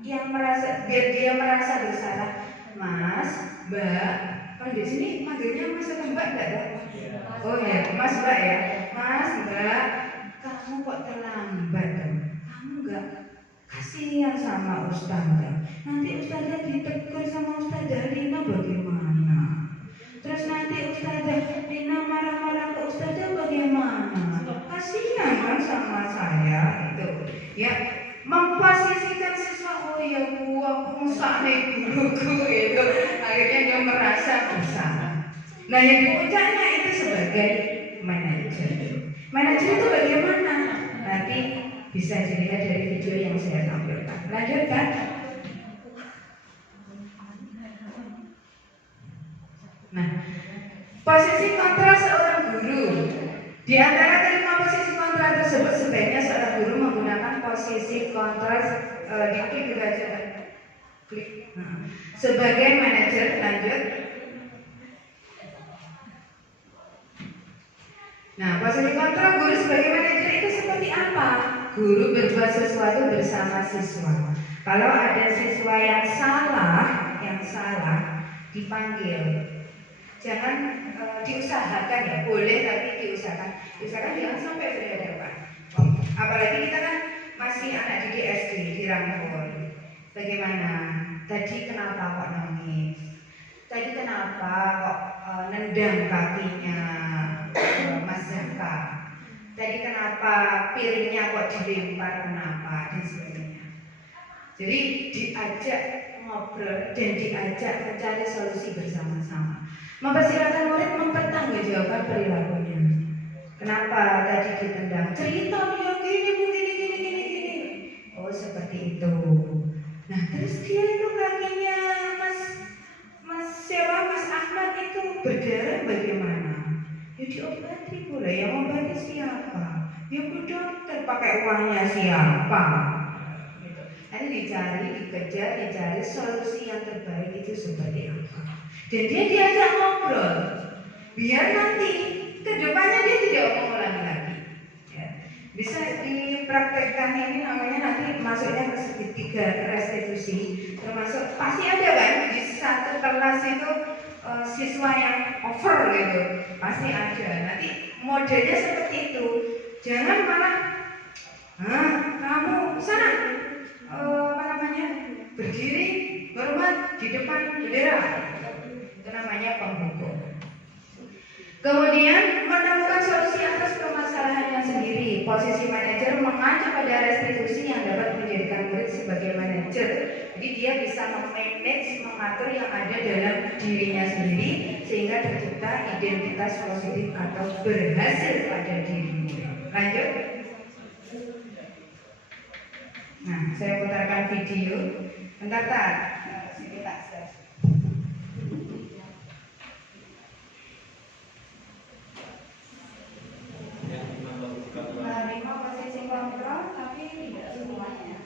yang merasa biar dia merasa bersalah. Mas, Mbak, kalau di sini manggilnya Mas atau Mbak enggak ada? Oh ya, Mas Mbak ya. Mas Mbak, kamu kok terlambat? Kamu enggak kasihan sama Ustazah. Nanti Ustazah ditegur sama Ustazah Rina bagaimana? Terus nanti Ustazah Rina marah-marah ke Ustazah bagaimana? Kasihan kan sama saya itu. Ya, memposisikan siswa, oh ya Bu, aku musak nih guruku itu. Akhirnya dia merasa bersalah. Nah yang di puncaknya itu sebagai manajer. Manajer itu bagaimana? Nanti bisa dilihat dari video yang saya tampilkan. Lanjutkan. Nah, posisi kontrol seorang guru. Di antara kelima posisi kontrol tersebut sebaiknya seorang guru menggunakan posisi kontrol diklik juga aja. Klik. Sebagai manajer, lanjut. Nah, posisi kontrol guru sebagai manajer itu seperti apa? Guru berbuat sesuatu bersama siswa. Kalau ada siswa yang salah dipanggil. Jangan diusahakan ya, boleh tapi diusahakan. Diusahakan jangan sampai berhadapan. Apalagi kita kan masih anak didik SD dirangkul. Bagaimana? Tadi kenapa kok nangis? Tadi kenapa kok nendang kakinya Mas Zaka? Tadi kenapa piringnya kok dilempar, kenapa dan sebagainya. Jadi diajak ngobrol dan diajak mencari solusi bersama-sama. Mempersilahkan murid mempertanggungjawabkan perilakunya. Kenapa tadi ditendang? Cerita dia gini. Oh seperti itu. Nah terus dia itu kakinya Mas Ahmad itu berdarah bagaimana? Ya diobati boleh. Yang obati siapa? Ya Bu dokter, pakai uangnya siapa? Nanti dikejar, dicari solusi yang terbaik itu seperti apa. Dan dia diajak ngobrol, biar nanti kedepannya dia tidak mengulangi lagi. Ya. Bisa dipraktekkan ini namanya nanti masuknya ke segitiga restitusi. Termasuk pasti ada kan di satu kelas itu siswa yang over gitu, pasti ada. Nanti modelnya seperti itu. Jangan malah, kamu sana berdiri hormat di depan bendera. Itu namanya penghukum. Kemudian menemukan solusi atas permasalahannya sendiri. Posisi manajer mengacu pada restitusi yang dapat menjadikan murid sebagai manajer. Jadi dia bisa memanage, mengatur yang ada dalam dirinya sendiri sehingga tercipta identitas positif atau berhasil pada diri murid. Lanjut. Nah, saya putarkan video. Bentar. Sini tak share. Menerima posisi kontrol, tapi tidak semuanya.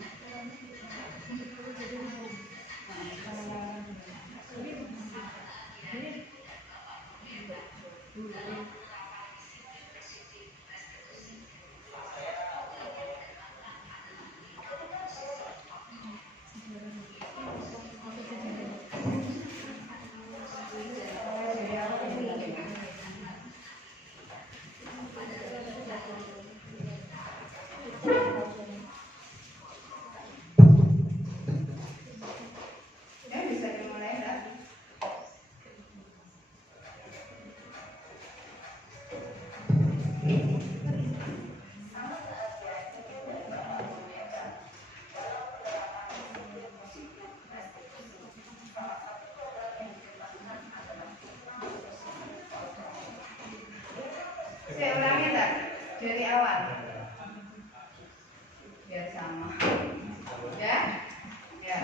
Saya ulangi tak? Dari awal. Biar sama. Ya? Ya.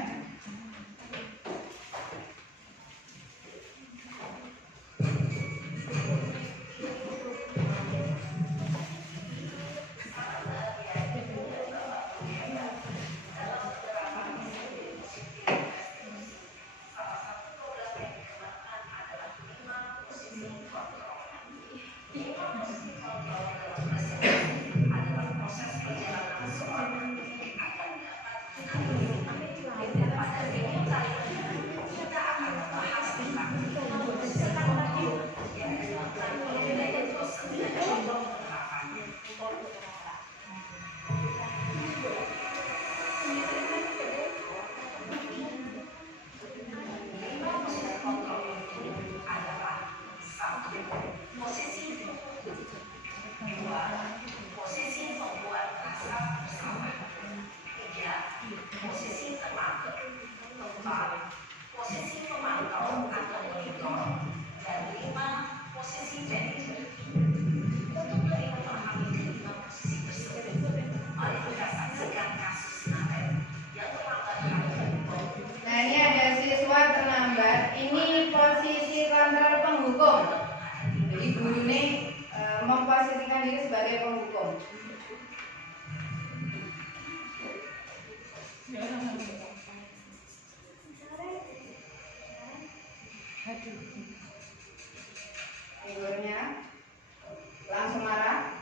Nah, ini ada siswa terlambat. Ini posisi kontrol penghukum. Jadi guru ini memposisikan diri sebagai penghukum. Gurunya langsung marah.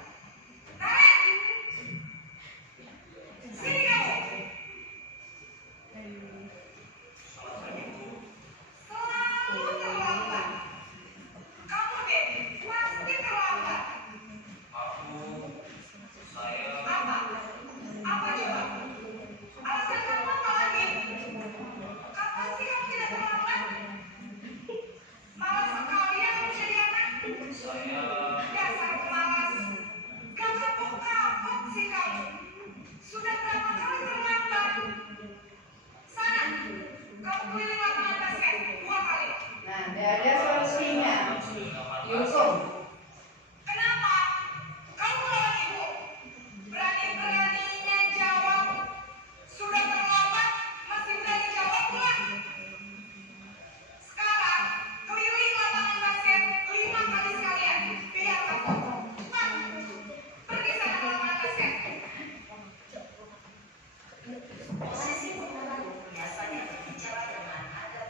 Nah, tidak ada solusinya. Dihukum. Kenapa? Kamu melawan ibu? Berani-beraninya jawab. Sudah terlambat, masih berani jawab pula. Sekarang, keliling lapangan basket 5 kali sekalian. Biar kamu. Cepat. Pergi sana ke lapangan basket. Posisi biasanya berbicara dengan adat.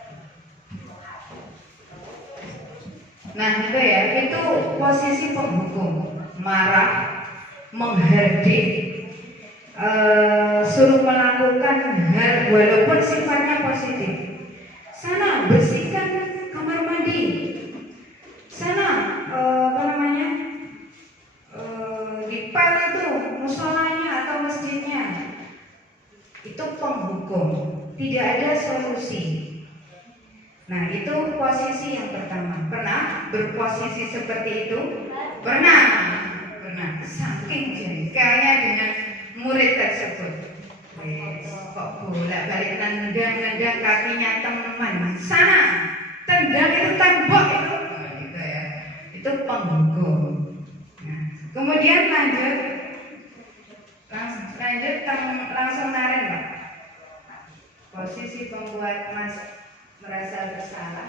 Nah, itu ya, itu posisi penghukum. Marah, menghardik, suruh melakukan hal walaupun sifatnya positif. Sana bersihkan kamar mandi. Sana apa namanya? Dipel itu musolanya atau masjidnya. Itu penghukum. Tidak ada solusi. Nah, itu posisi yang pertama. Pernah berposisi seperti itu? Pernah. Saking jengkelnya dengan murid tersebut. Kok bolak-balik nendang kakinya teman. Sana, tendang itu tembok itu. Nah, gitu ya. Itu penghukum. Nah, kemudian lanjut langsung narik, Pak. Posisi pembuat Mas merasa bersalah.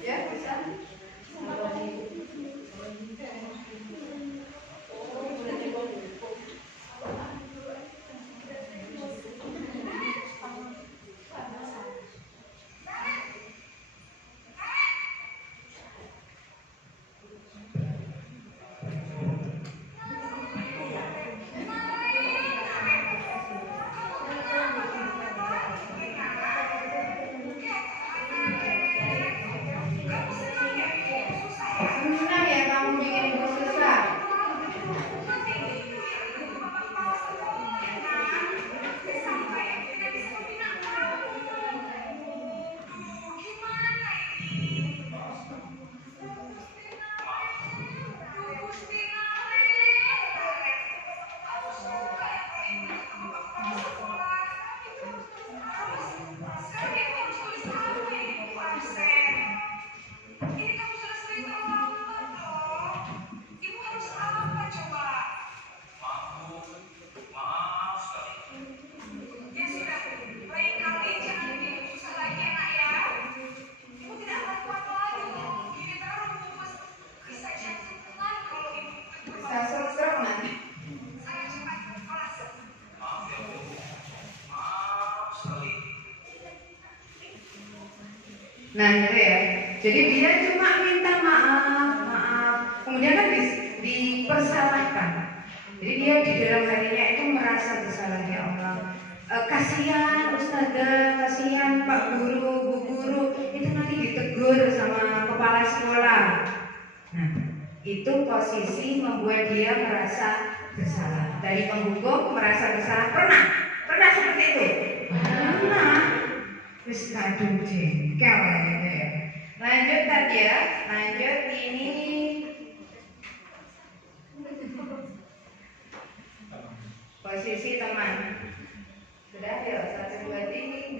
Ya, bisa. Nah gitu ya. Jadi dia cuma minta maaf. Kemudian kan dipersalahkan. Jadi dia di dalam hatinya itu merasa bersalah, ya Allah. Kasihan ustazah, kasihan Pak Guru, Bu Guru, itu nanti ditegur sama kepala sekolah. Nah, itu posisi membuat dia merasa bersalah. Dari penghukum merasa bersalah, pernah seperti itu? Pernah. Terus kadung jengkel gitu ya. Lanjut tadi ya, lanjut ini posisi teman. Sudah ya, 1, 2, 3.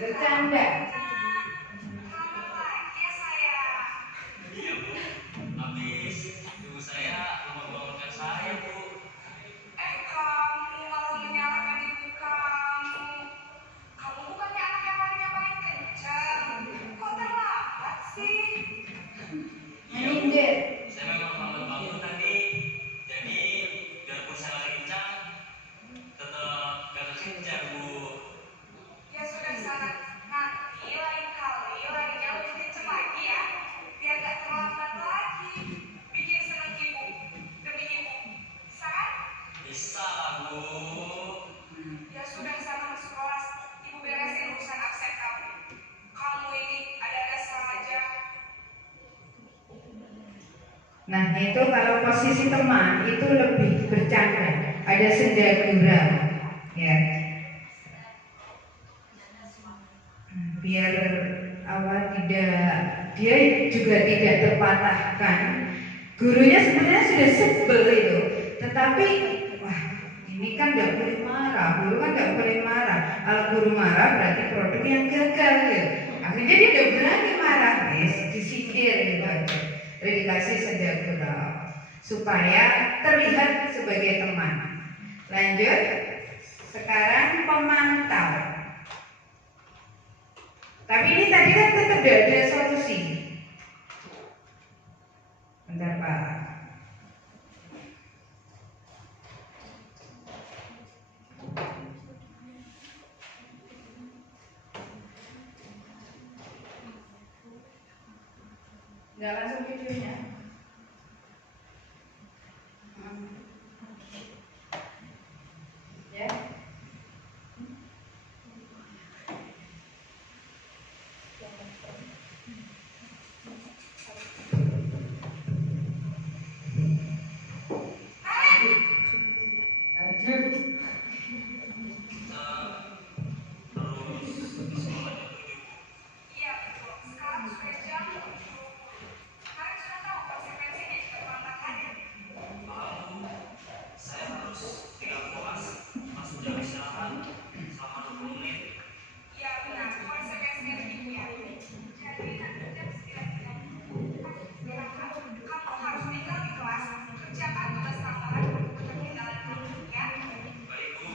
Bercanda. Kamu malah menyalahkan ibu kamu. Kamu bukannya anak yang paling kencang. Kok terlambat sih? Minggir. Saya memang lambat bangun tadi, jadi biarpun saya lagi kencang, tetap gak kekejar, Bu. Ya sudah sana, nanti lain kali larinya lebih kencang lagi ya. Biar gak terlambat lagi. Bikin senang ibu, demi ibu. Bisa kan? Bisa lah, Bu. Ya sudah sana masuk kelas. Ibu beresin urusan absen kamu. Kamu ini ada saja. Nah itu kalau posisi teman itu lebih bercanda, ada senda gurau, ya. Biar dia juga tidak terpatahkan. Gurunya sebenarnya sudah sebel itu, tetapi wah ini kan nggak boleh marah, guru kan nggak boleh marah. Kalau guru marah berarti produk yang gagal ya. Akhirnya dia udah berani marah, disindir gitu aja. Jadi dikasih senda gurau supaya terlihat sebagai teman. Lanjut, sekarang pemantau. Tapi ini tadi kan tetap ada solusi. Bentar Pak. Nggak langsung videonya. Ya. Iya betul. Sekarang sudah jam 7. Kalian sudah tahu konsekuensinya jika terlambat hadir. Saya harus tinggal kelas, langsung jam istirahat selama 20 menit. Iya benar. Konsekuensinya begitu ya. Jadi nanti jam 9.30 istirahat. Kamu harus tinggal di kelas. Kerjakan tugas tambahan untuk ketinggalan kamu ya. Baik, Bu.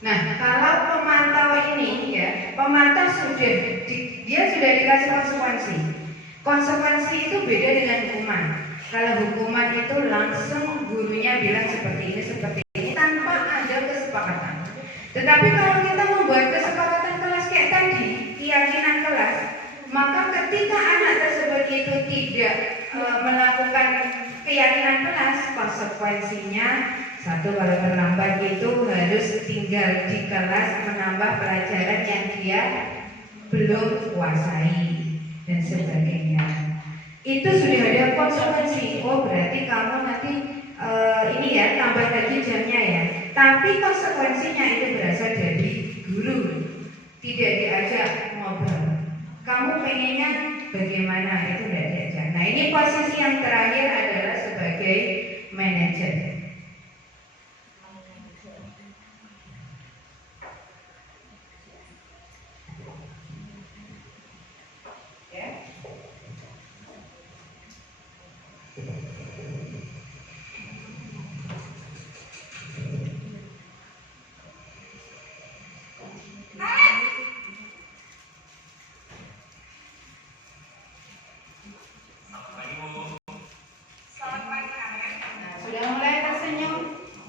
Nah, kalau pemantau ini ya, pemantau dia sudah dikasih konsekuensi. Konsekuensi itu beda dengan hukuman. Kalau hukuman itu langsung gurunya bilang seperti ini tanpa ada kesepakatan. Tetapi kalau kita membuat kesepakatan kelas kayak tadi, keyakinan kelas, maka ketika anak tersebut itu tidak melakukan keyakinan kelas, konsekuensinya satu, kalau terlambat itu harus tinggal di kelas menambah pelajaran yang dia belum kuasai dan sebagainya. Itu sudah ada konsekuensi. Oh berarti kamu nanti ini ya tambah lagi jamnya ya. Tapi konsekuensinya itu berasal dari guru, tidak diajak ngobrol. Kamu pengennya bagaimana, itu tidak diajak. Nah ini posisi yang terakhir adalah sebagai manajer. pagi Bu. Selamat pagi, Karen. Nah, sudah mulai tersenyum.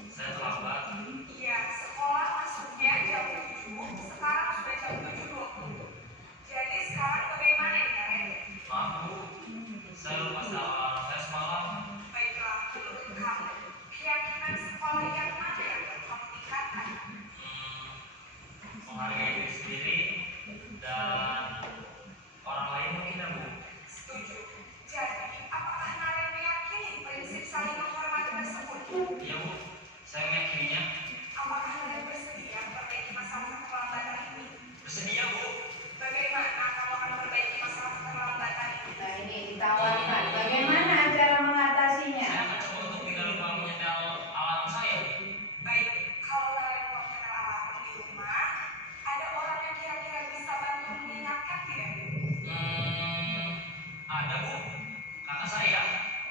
Saya terlambat. Iya, sekolah masuknya jam 7, sekarang sudah jam 7.20. Jadi sekarang bagaimana nih, Karen? Maaf Bu, saya lupa salah saya semalam. Baiklah, menurut kamu, keyakinan sekolah yang mana yang kamu tingkatkan? Menghargai diri sendiri dan orang lain mungkin ya Bu. Setuju. Jadi, apakah Karen meyakini prinsip saling menghormati tersebut? Iya Bu, saya meyakininya. Apakah Karen bersedia memperbaiki masalah keterlambatan ini? Bersedia Bu. Bagaimana kamu akan memperbaiki masalah keterlambatan ini? Nah, ini ditawarkan. Bagaimana cara mengatasinya? Saya akan coba untuk tidak lupa menyetel alarm saya. Baik, kalau Karen mau mengenal alarm di rumah, ada orang yang kira-kira bisa bantu mengingatkan tidak? Ada Bu, kakak saya,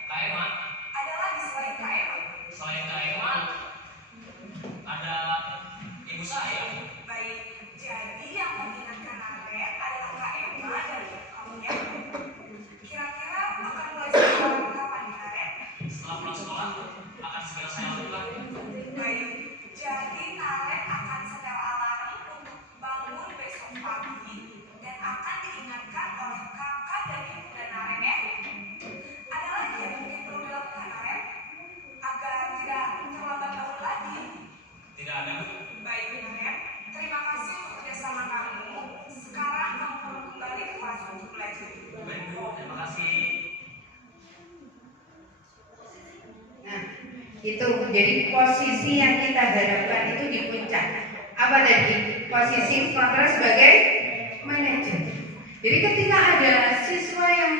Kak Emma. Ada lagi selain Kak Emma? Selain Kak Emma, ada ibu saya. Baik, jadi yang mengingatkan Karen adalah Kak Emma dan ibu kamu ya. Kira-kira akan mulai sekolah kapan nih Karen? Setelah pulang sekolah, akan segera saya lakukan. Baik, jadi Karen akan setel alarm untuk bangun besok pagi dan akan diingatkan oleh kakak dan ibu dan Karen ya. Ada lagi yang mungkin perlu dilakukan Karen agar tidak terlambat bangun lagi. Tidak ada Bu. Baik Karen, terima kasih untuk kerjasama kamu. Sekarang kamu perlu kembali ke kelas untuk belajar. Baik Bu, terima kasih. Nah, itu jadi posisi yang kita harapkan itu di puncak. Apa tadi? Posisi kontrol sebagai manajer. Jadi ketika ada siswa yang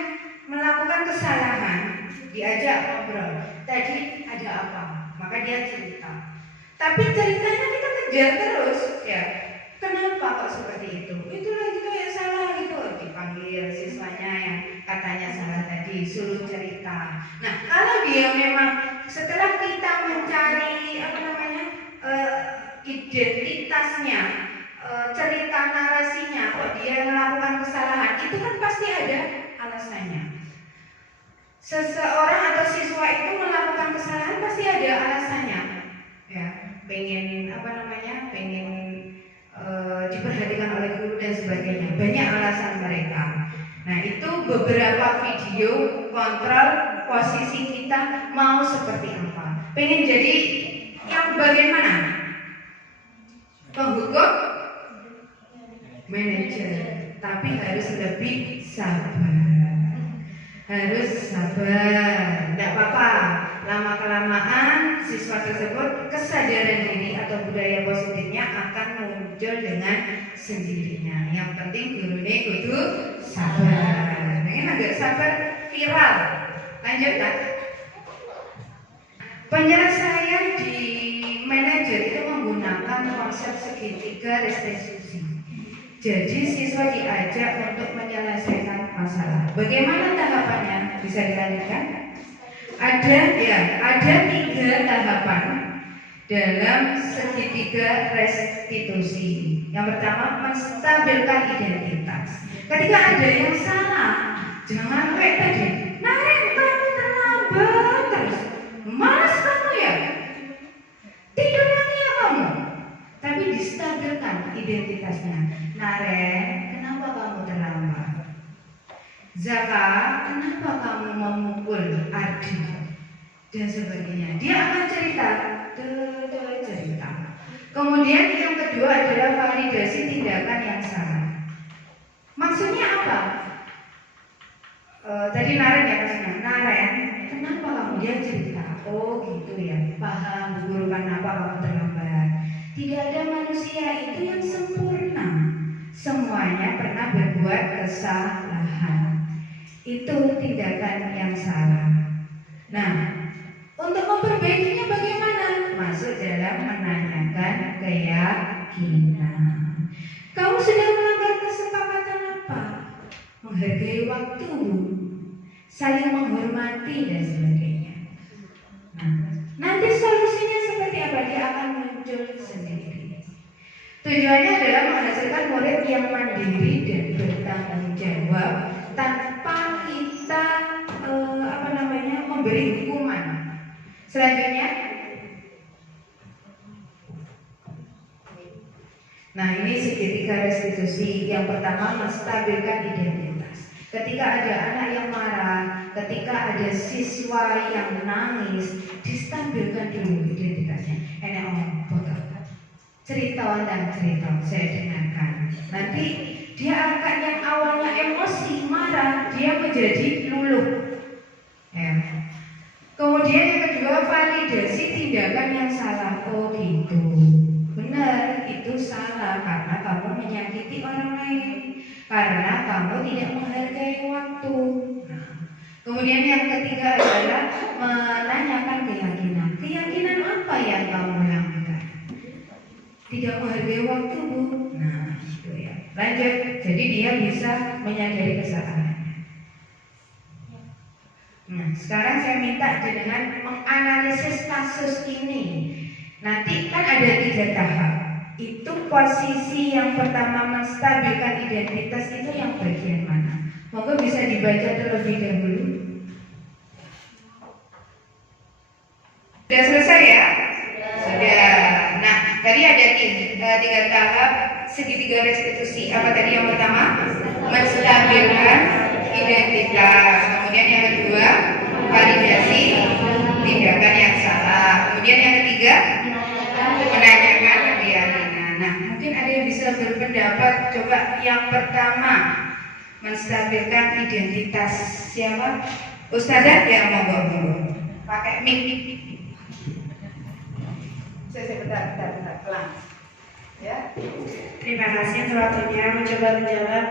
melakukan kesalahan, diajak ngobrol. Tadi ada apa? Maka dia cerita. Tapi ceritanya kita kejar terus, ya. Kenapa kok seperti itu? Itulah gitu yang salah gitu. Dipanggil siswanya yang katanya salah tadi, suruh cerita. Nah, kalau dia memang setelah kita mencari identitasnya, cerita narasinya, kok dia melakukan kesalahan, itu kan pasti ada alasannya. Seseorang atau siswa itu melakukan kesalahan pasti ada alasannya, ya. Pengen diperhatikan oleh guru dan sebagainya. Banyak alasan mereka. Nah, itu beberapa video kontrol posisi kita mau seperti apa. Pengen jadi yang bagaimana? Penghukum, manajer, tapi harus lebih sabar. Harus sabar, tidak apa-apa. Lama-kelamaan siswa tersebut kesadaran diri atau budaya positifnya akan muncul dengan sendirinya. Yang penting gurunya kudu sabar. Pengen agak sabar viral. Lanjut kan? Penyelesaian di manajer itu menggunakan konsep segitiga restitusi. Jadi siswa diajak untuk menyelesaikan masalah. Bagaimana tahapannya? Bisa dilanjutkan? Ada 3 tahapan dalam segitiga restitusi. Yang pertama, menstabilkan identitas. Ketika ada yang salah, jangan kayak tadi, Naren kamu terlambat terus, malas kamu ya, tidur lagi ya kamu. Tapi distabilkan identitasnya. Naren, kenapa kamu terlambat? Zaka, kenapa kamu memukul Ardi? Dan sebagainya. Dia akan cerita. Kemudian yang kedua adalah validasi tindakan yang salah. Maksudnya apa? Tadi Naren ya maksudnya. Naren, kenapa kamu? Dia cerita. Oh gitu ya. Paham guru kenapa kamu terlambat. Tidak ada manusia itu yang sempurna. Semuanya pernah berbuat kesalahan. Itu tindakan yang salah. Nah, untuk memperbaikinya bagaimana? Masuk dalam menanyakan keyakinan. Kamu sudah melanggar kesepakatan apa? Menghargai waktu, saling menghormati dan sebagainya. Nah, nanti solusinya seperti apa? Dia akan muncul sendiri. Tujuannya adalah menghasilkan murid yang mandiri dan bertanggung jawab tanpa kita memberi hukuman. Selanjutnya, nah ini segitiga restitusi. Yang pertama, menstabilkan identitas. Ketika ada anak yang marah, ketika ada siswa yang menangis, distabilkan dulu identitasnya. Enak omong, foto, cerita dan cerita, saya dengarkan. Nanti dia akan yang awalnya emosi, marah, dia menjadi luluh. Ya. Kemudian yang kedua, validasi tindakan yang salah. Oh gitu, benar, itu salah karena kamu menyakiti orang lain, karena kamu tidak menghargai waktu. Nah, kemudian yang ketiga adalah menanyakan keyakinan. Keyakinan apa yang kamu lakukan? Tidak menghargai waktu, Bu. Nah, itu ya. Lanjut, jadi dia bisa menyadari kesalahannya. Nah, sekarang saya minta dengan menganalisis kasus ini. Nanti kan ada 3 tahap. Itu posisi yang pertama menstabilkan identitas itu yang bagian mana? Monggo bisa dibaca terlebih dahulu. Sudah selesai ya? Sudah. Nah, tadi ada 3 tahap segitiga restitusi. Apa tadi yang pertama? Menstabilkan identitas. Kemudian yang kedua, validasi tindakan yang salah. Kemudian yang ketiga, menanyakan keyakinan. Nah, mungkin ada yang bisa berpendapat. Coba yang pertama, menstabilkan identitas. Siapa? Ustazah? Ya, monggo. Pakai mic. Saya bentar, pelan. Ya. Terima kasih untuk waktunya mencoba menjawab.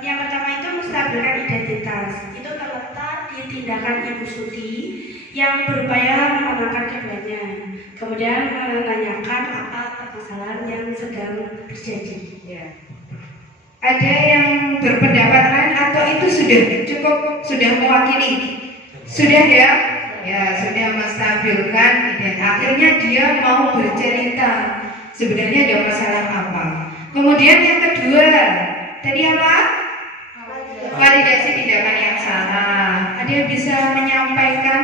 Yang pertama itu menstabilkan identitas. Itu terletak di tindakan Ibu Suti yang berupaya menenangkan keduanya. Kemudian menanyakan apa permasalahan yang sedang terjadi. Ya. Ada yang berpendapat lain atau itu sudah cukup, sudah mewakili? Sudah ya? Ya, sudah menstabilkan dan akhirnya dia mau bercerita sebenarnya ada masalah apa. Kemudian yang kedua, tadi apa? Validasi tindakan yang salah. Ada yang bisa menyampaikan?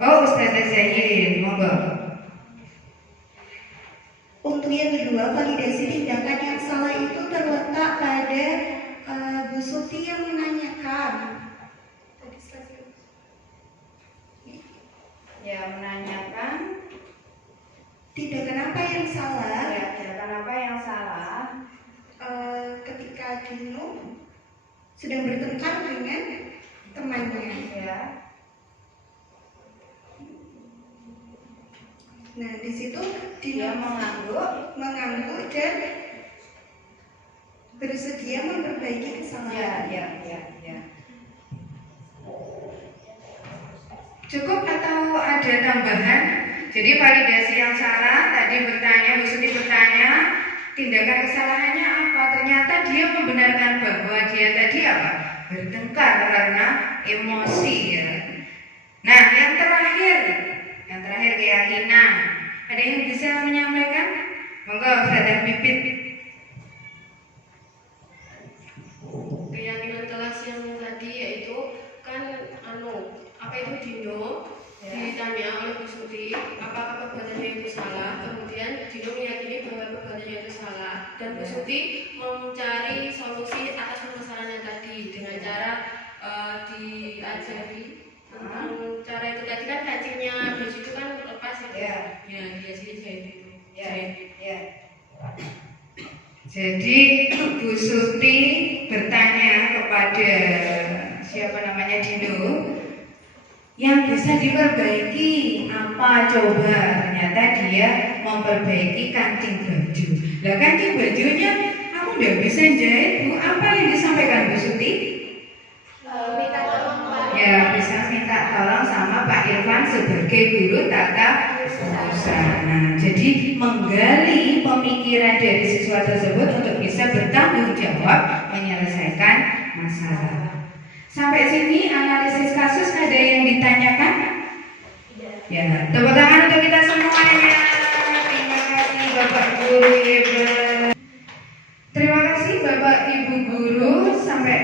Oh, Ustazah Zahirin, monggo. Untuk yang kedua, validasi tindakan yang salah itu terletak pada Bu Suti yang menanyakan. Ya, menanyakan Tindakan apa yang salah? ya, tindakan apa yang salah? Ketika Dino sedang bertengkar dengan temannya. Ya. Nah, di situ Dia Dino mengangguk dan bersedia memperbaiki kesalahan. Ya. Cukup atau ada tambahan? Jadi validasi yang salah tadi bertanya, Bu Suti bertanya tindakan kesalahannya apa? Ternyata dia membenarkan bahwa dia tadi apa? Bertengkar karena emosi ya. Nah, yang terakhir keyakinan. Ada yang bisa menyampaikan? Monggo, Ustazah Pipit. Keyakinan kelas yang tadi yaitu kan apa itu Dino ditanya oleh Bu Suti apakah perbuatannya itu salah, kemudian Dino meyakini bahwa perbuatannya itu salah dan Bu Suti mencari solusi atas permasalahannya tadi dengan cara diajari tentang cara itu tadi kan kancingnya baju itu kan lepas ya, dia sih jahit itu Ya. Jadi Bu Suti bertanya kepada siapa namanya Dino, yang bisa diperbaiki apa coba? Ternyata dia memperbaiki kancing baju. Lah kancing bajunya aku udah bisa jahit, Bu. Apa yang disampaikan Bu Suti? Minta tolong Pak. Ya, bisa minta tolong sama Pak Irfan sebagai guru tata busana. Jadi menggali pemikiran dari siswa tersebut untuk bisa bertanggung jawab menyelesaikan masalah. Sampai sini analisis kasus ada yang ditanyakan? Ya, tepuk tangan untuk kita semuanya. Terima kasih Bapak Guru hebat. Terima kasih Bapak Ibu Guru. Sampai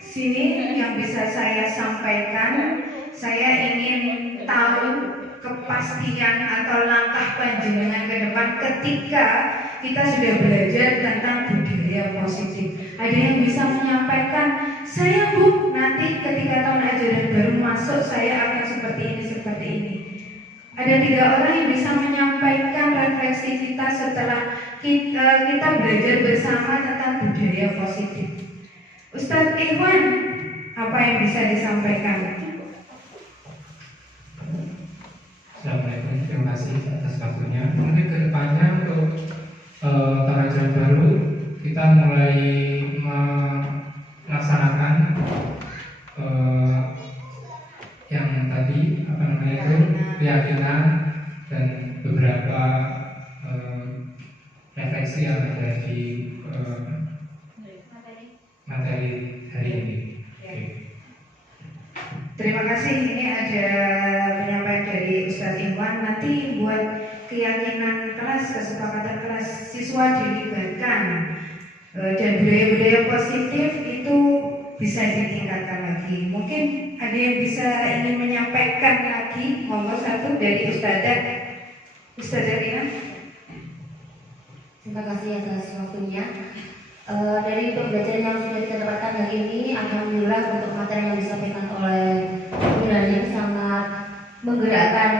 sini yang bisa bisa saya sampaikan, saya ingin tahu kepastian atau langkah panjenengan ke depan ketika kita sudah belajar tentang budaya positif. Ada yang bisa menyampaikan, saya Bu, nanti ketika tahun ajaran baru masuk saya akan seperti ini. Ada 3 orang yang bisa menyampaikan refleksi kita setelah kita belajar bersama tentang budaya positif. Ustadz Ikhwan, apa yang bisa disampaikan? Assalamualaikum, terima kasih atas waktunya. Mungkin kedepannya untuk tahun ajaran baru kita mulai melaksanakan yang tadi keyakinan dan beberapa refleksi yang ada di materi hari ini. Terima kasih. Ini ada penyampaian dari Ustadz Iwan. Nanti buat keyakinan kelas, kesepakatan kelas, siswa dilibatkan dan budaya-budaya positif itu bisa ditingkatkan lagi. Mungkin ada yang bisa ingin menyampaikan lagi. Monggo satu dari Ustadzah Rina. Terima kasih atas waktunya. Dari pembelajaran yang sudah kita dapatkan hari ini, alhamdulillah untuk materi yang disampaikan oleh Bu Nani sangat menggerakkan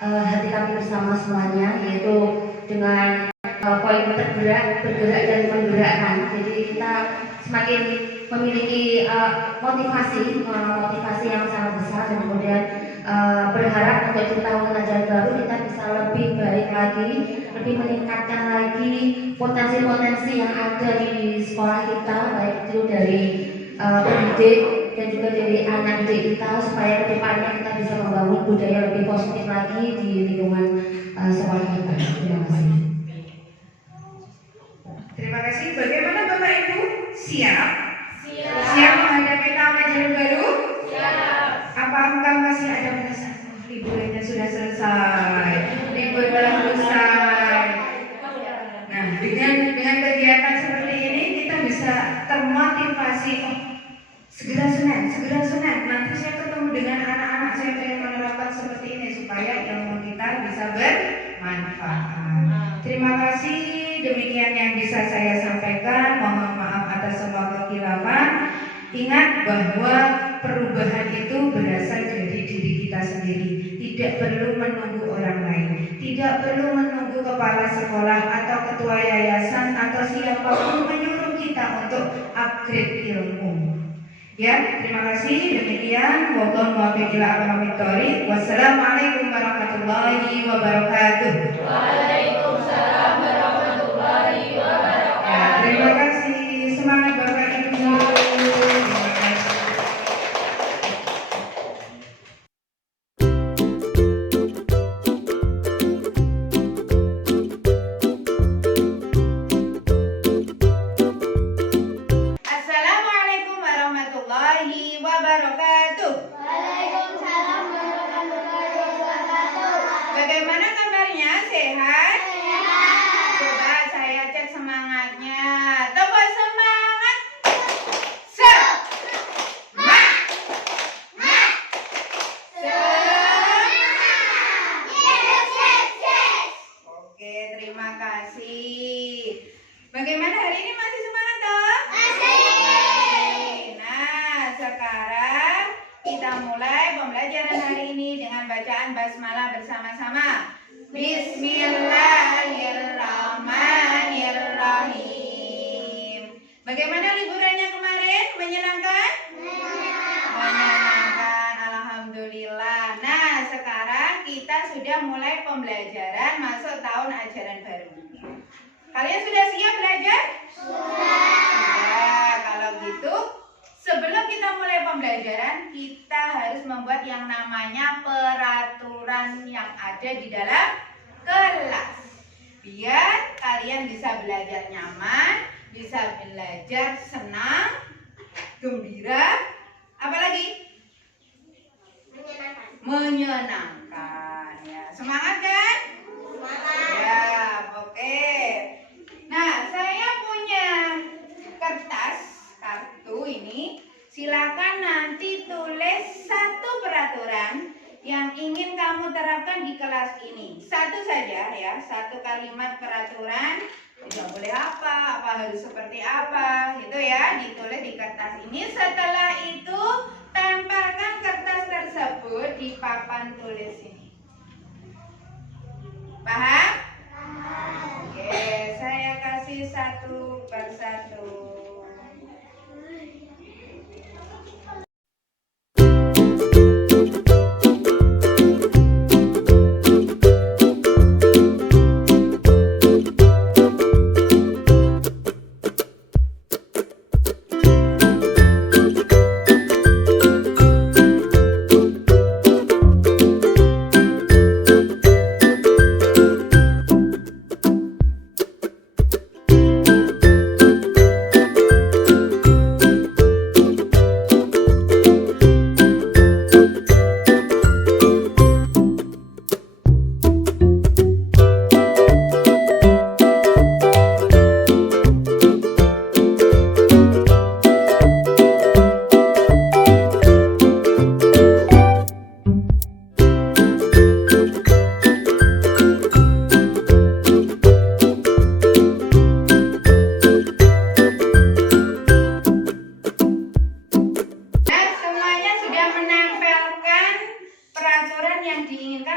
hati kami bersama semuanya, yaitu dengan poin bergerak dan menggerakkan. Jadi kita semakin memiliki motivasi yang sangat besar, dan kemudian berharap untuk di tahun ajaran baru kita bisa lebih baik lagi, lebih meningkatkan lagi potensi-potensi yang ada di sekolah kita, baik itu dari pendidik dan juga dari anak didik kita, supaya kedepannya kita bisa membangun budaya lebih positif lagi di lingkungan sekolah kita. Terima kasih. Terima kasih. Bagaimana Bapak Ibu? Siap? Siap menghadapi tahun ajaran baru? Siap. Apakah masih ada perasaan liburannya sudah selesai? Libur telah usai. Nah, dengan kegiatan seperti ini kita bisa termotivasi. Segera Senin. Nanti saya ketemu dengan anak-anak, saya ingin menerapkan seperti ini supaya ilmu kita bisa bermanfaat. Terima kasih. Demikian yang bisa saya sampaikan. Mohon maaf atas semua kekhilafan. Ingat bahwa perubahan itu berasal dari diri kita sendiri. Tidak perlu menunggu orang lain. Tidak perlu menunggu kepala sekolah atau ketua yayasan atau siapapun menyuruh kita untuk upgrade ilmu. Ya, terima kasih. Demikian. Wallahu muwaffiq ila aqwamit thoriq. Wassalamualaikum warahmatullahi wabarakatuh. Waalaikumsalam warahmatullahi wabarakatuh. Ya, terima kasih. Semangat Bapak Ibu. Terima kasih. Assalamualaikum warahmatullahi wabarakatuh. Waalaikumsalam warahmatullahi wabarakatuh. Bagaimana kabarnya? Sehat? Sehat. Coba saya cek semangatnya. Tepuk semangat. Semangat. Oke, terima kasih. Bagaimana hari ini, masih semangat toh? Masih. Nah, sekarang kita mulai pembelajaran hari ini dengan bacaan basmalah bersama-sama. Bismillahirrahmanirrahim. Bagaimana liburannya kemarin? Menyenangkan? Menyenangkan, alhamdulillah. Nah, sekarang kita sudah mulai pembelajaran masuk tahun ajaran baru. Kalian sudah siap belajar? Sudah. Kalau gitu, sebelum kita mulai pembelajaran, kita harus membuat yang namanya peraturan yang ada di dalam kelas. Biar kalian bisa belajar nyaman, bisa belajar senang, gembira, apalagi? Menyenangkan. Ya, semangat kan? Ya, oke. Nah, saya punya kartu ini. Silakan nanti tulis satu peraturan yang ingin kamu terapkan di kelas ini. Satu saja ya, satu kalimat peraturan. Tidak boleh apa harus seperti apa, gitu ya, ditulis di kertas ini. Setelah itu tempelkan kertas tersebut di papan tulis ini. Paham? Oke, saya kasih satu persatu.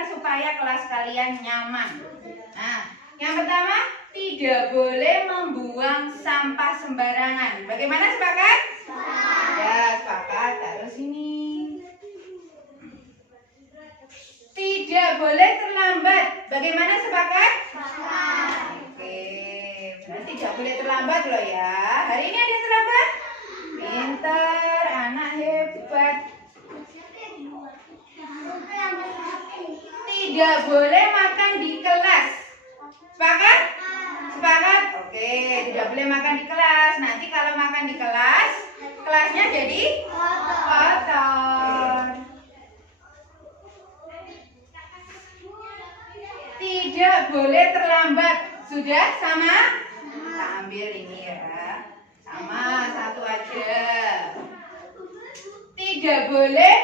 Supaya kelas kalian nyaman. Nah, yang pertama, tidak boleh membuang sampah sembarangan. Bagaimana, sepakat? Ya, sepakat. Taruh sini. Tidak boleh terlambat. Bagaimana, sepakat? Oke, berarti tidak boleh terlambat loh ya. Hari ini ada yang terlambat? Pintar, anak hebat. Tidak boleh makan di kelas. Sepakat? Sepakat? Oke, tidak boleh makan di kelas. Nanti kalau makan di kelas, kelasnya jadi kotor. Tidak boleh terlambat. Sudah sama? Kita ambil ini ya. Sama, satu aja. Tidak boleh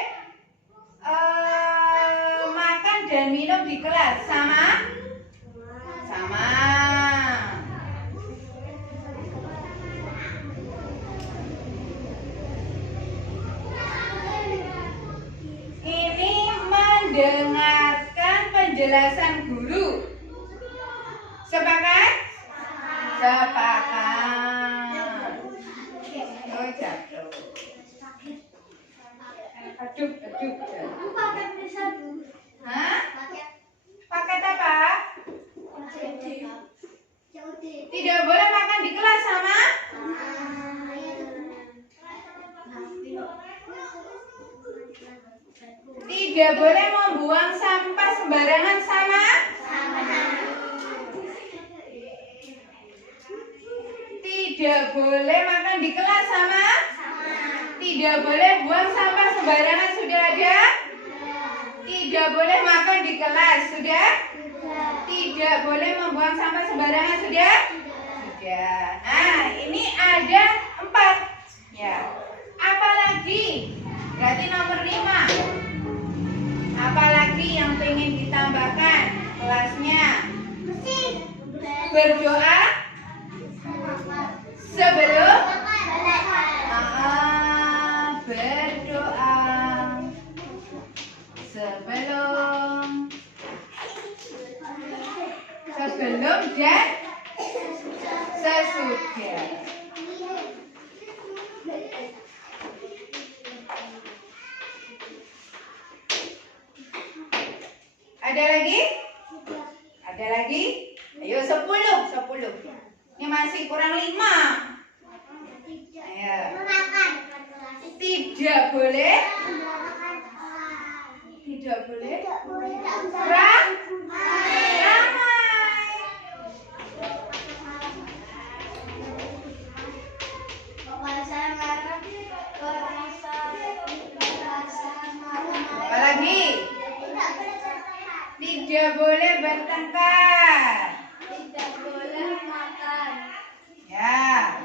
makan dan minum di kelas. Sama? Sama. Ini mendengarkan penjelasan guru. Sepakat? Sepakat. Oh, jatuh. Aduh. Hah? Paket apa? Tidak boleh makan di kelas. Sama? Tidak boleh membuang sampah sembarangan. Sama? Tidak boleh makan di kelas. Sama? Tidak boleh buang sampah sembarangan. Sudah ada? Tidak boleh makan di kelas. Sudah? Tidak boleh membuang sampah sembarangan. Sudah? Sudah. Nah, ini ada 4. Ya. Apalagi? Berarti nomor 5. Apalagi yang pengen ditambahkan kelasnya? Berdoa sebelum berdoa sebelum dan sesudah. Ada lagi? Ada lagi? Ayo 10. Ini masih kurang 5. Ayo. Tidak boleh ramai. Apalagi? Tidak boleh bertengkar. Tidak boleh makan. Ya.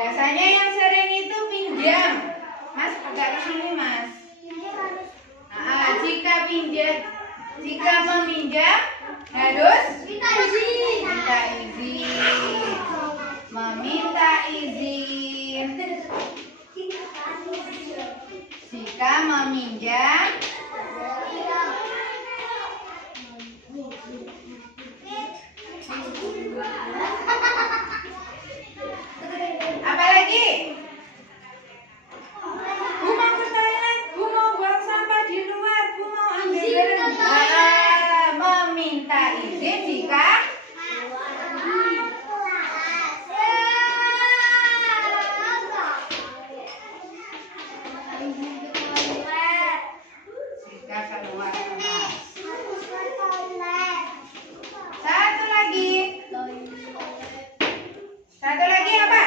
Biasanya yang sering itu pinjam. Mas, agak ke sini, Mas. Jika meminjam harus minta izin. Meminta izin. Jika meminjam apalagi? Bu mau ke toilet, Bu mau buang sampah di luar, Bu mau ambil barang. Meminta izin jika keluar kelas. Satu lagi apa?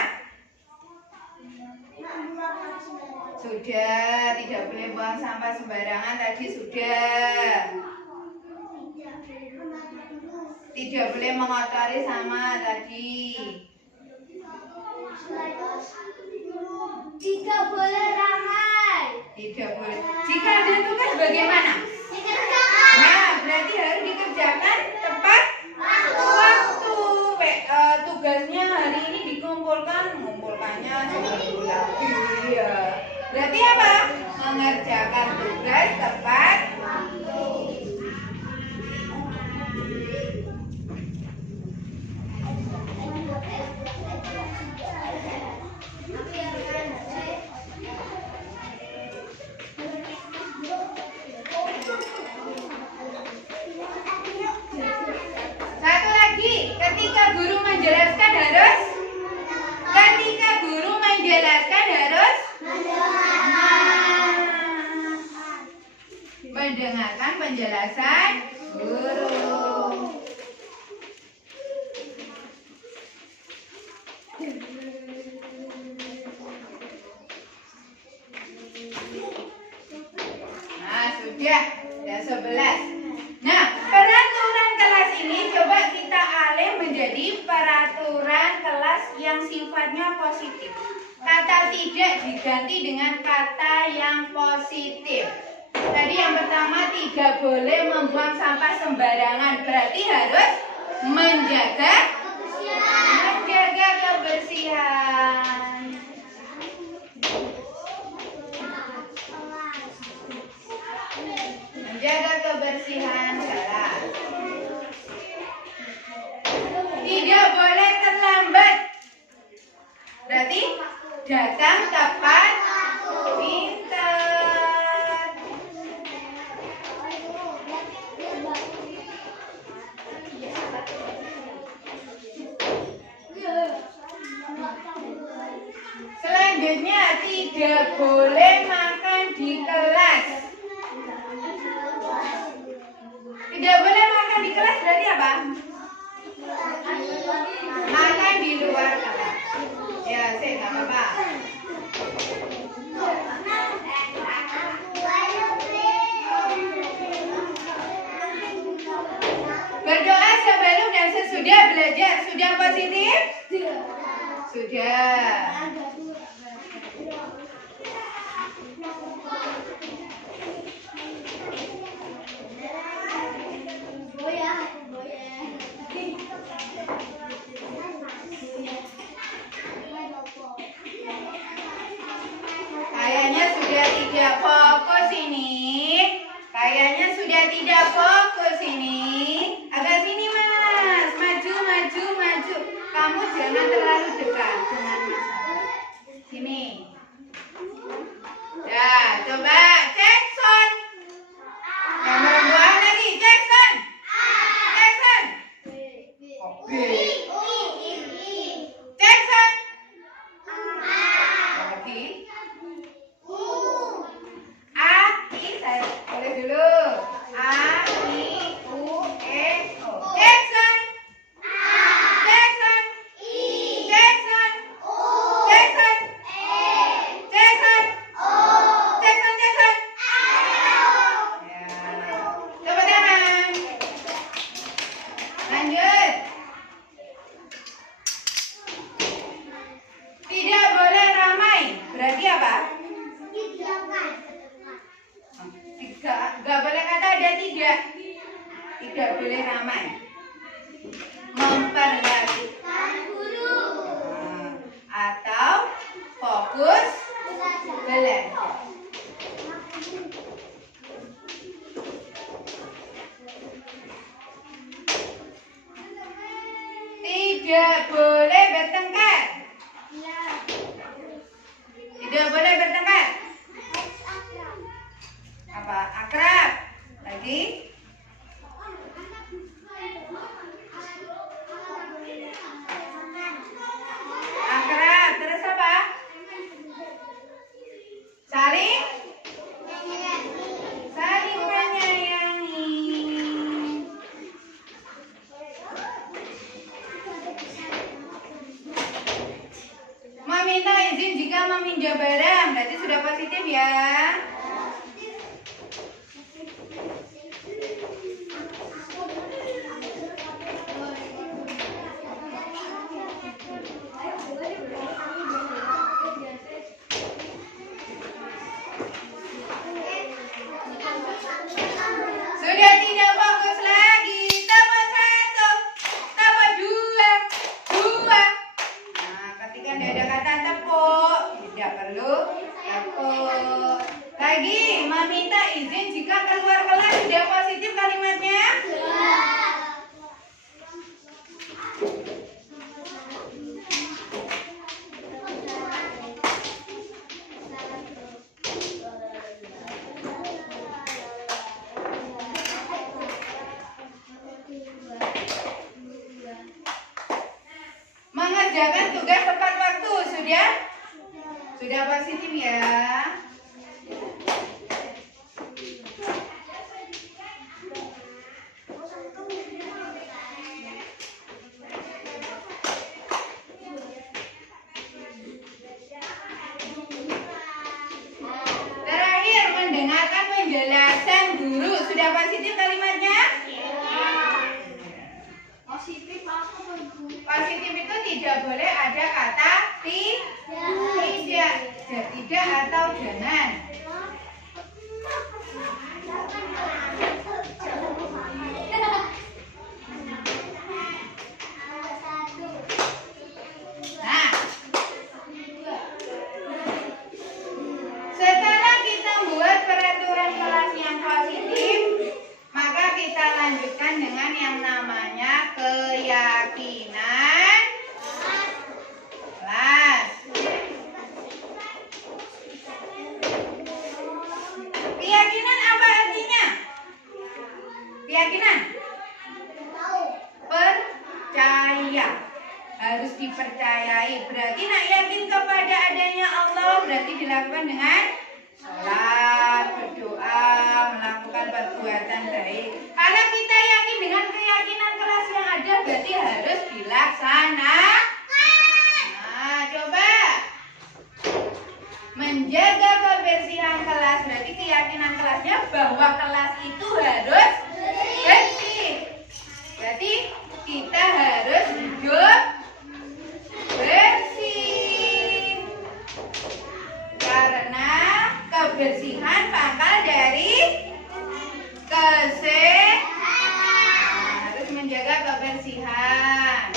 Sudah, tidak boleh buang sampah sembarangan tadi sudah. Tidak boleh mengotori sama tadi. Tidak boleh ramai. Tidak boleh. Jika ada tugas bagaimana? Nah, berarti harus dikerjakan tepat waktu. Tugasnya hari ini mengumpulkannya seminggu lagi. Iya. Berarti apa? Mengerjakan tugas tepat waktu. Satu lagi, ketika guru menjelaskan harus mendengarkan penjelasan guru. Nah, sudah 11. Nah, peraturan kelas ini coba kita alih menjadi peraturan kelas yang sifatnya positif. Kata tidak diganti dengan kata yang positif. Tadi yang pertama, tidak boleh membuang sampah sembarangan. Berarti harus menjaga kebersihan. Menjaga kebersihan kelas. Tidak boleh terlambat. Berarti datang tepat, pintar. Selanjutnya, tidak boleh makan di kelas. Tidak boleh makan di kelas berarti apa? Makan di luar kelas. Ya, saya nggak apa-apa. Berdoa sebelum dan sesudah belajar. Sudah positif? Sudah. Kayaknya sudah tidak fokus ini. Agak sini, Mas. Maju. Kamu jangan terlalu dekat dengan Mas. Sini. Ya, coba cek sound. Yang perempuan lagi, cek sound. Oke. Cek sound. Lagi. A, I, saya boleh dulu. A, I, U, E, O. Jackson. Jackson. Jackson. Jackson. Jackson. Jackson. Jackson. tidak boleh ramai. Memperhatikan guru. Atau fokus belajar. Tidak boleh bertengkar. Tidak boleh bertengkar. Apa? Akrab. Lagi? Akrab. Terus apa? Saling menyayangi. Meminta izin jika meminjam barang, berarti sudah positif ya. Sudah tidak fokus lagi. Tambah 1, tambah 2. Nah, ketika tidak ada kata tepuk, tidak perlu tepuk. Lagi, meminta izin jika keluar kelas, sudah positif kalimatnya? Mengerjakan tugas tepat waktu, sudah positif ya. Terakhir, mendengarkan penjelasan guru, sudah positif kalimatnya? Positif itu tidak boleh ada kata tidak atau jangan. Nah, setelah kita buat peraturan kelas yang positif, maka kita lanjutkan dengan yang namanya keyakinan kelas. Keyakinan apa artinya? Keyakinan? Percaya. Harus dipercayai. Berarti nak yakin kepada adanya Allah, berarti dilakukan dengan sholat, berdoa, melakukan perbuatan baik. Kalau kita yakin dengan keyakinan kelas yang ada, berarti harus dilaksanakan. Nah, coba menjaga kebersihan kelas, berarti keyakinan kelasnya bahwa kelas itu harus bersih. Berarti kita harus hidup bersih. Karena kebersihan pangkal dari kesehatan. Harus menjaga kebersihan.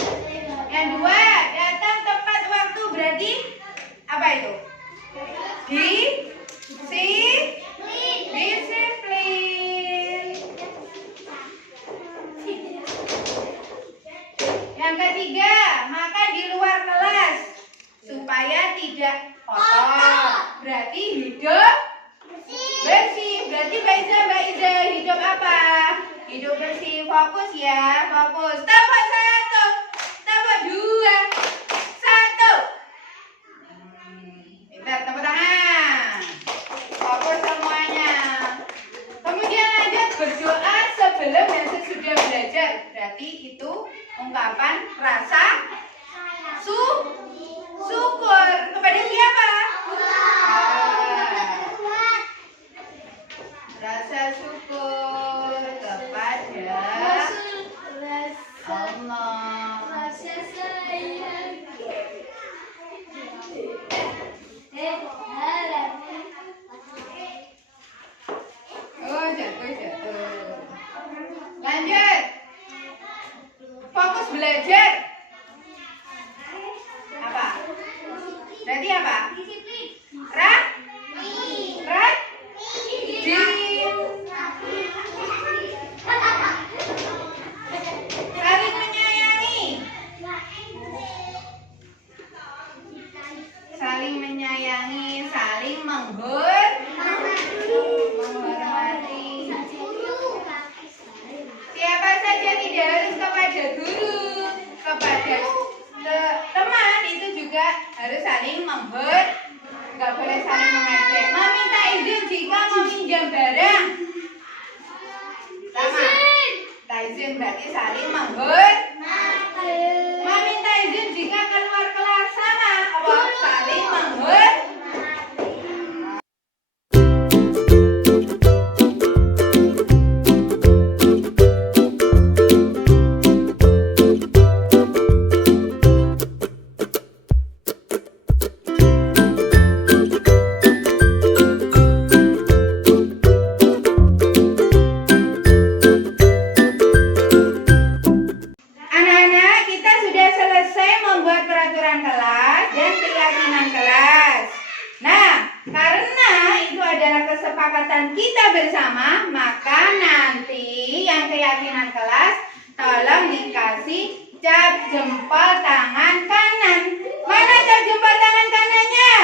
Yang dua, datang tepat waktu, berarti apa itu? Disiplin. Yang ketiga, makan di luar kelas supaya tidak kotor. Berarti hidup bersih. Berarti Mbak Iza hidup apa? Hidup bersih. Fokus ya, fokus. Tambah 1, tambah 2, 1. Pintar, tepuk tangan. Fokus semuanya. Kemudian lanjut berdoa sebelum dan sesudah belajar. Berarti itu ungkapan rasa syukur kepada siapa? Rasa syukur kepada Allah. Oh, jatuh. belajar. Apa? Berarti apa? Saling menyayangi. Saling menyayangi, saling menghormati. Siapa saja tidak harus kepada guru, kepada teman itu juga harus saling menghormati. Nggak boleh saling mengejek. Meminta izin jika meminjam barang. Sama. Minta izin berarti saling menghormati. Meminta izin jika keluar kelas. Sama. Apa? Saling menghormati. Anak-anak, kita sudah selesai membuat peraturan kelas dan keyakinan kelas. Nah, karena itu adalah kesepakatan kita bersama, maka nanti yang keyakinan kelas tolong dikasih cap jempol tangan kanan. Mana cap jempol tangan kanannya?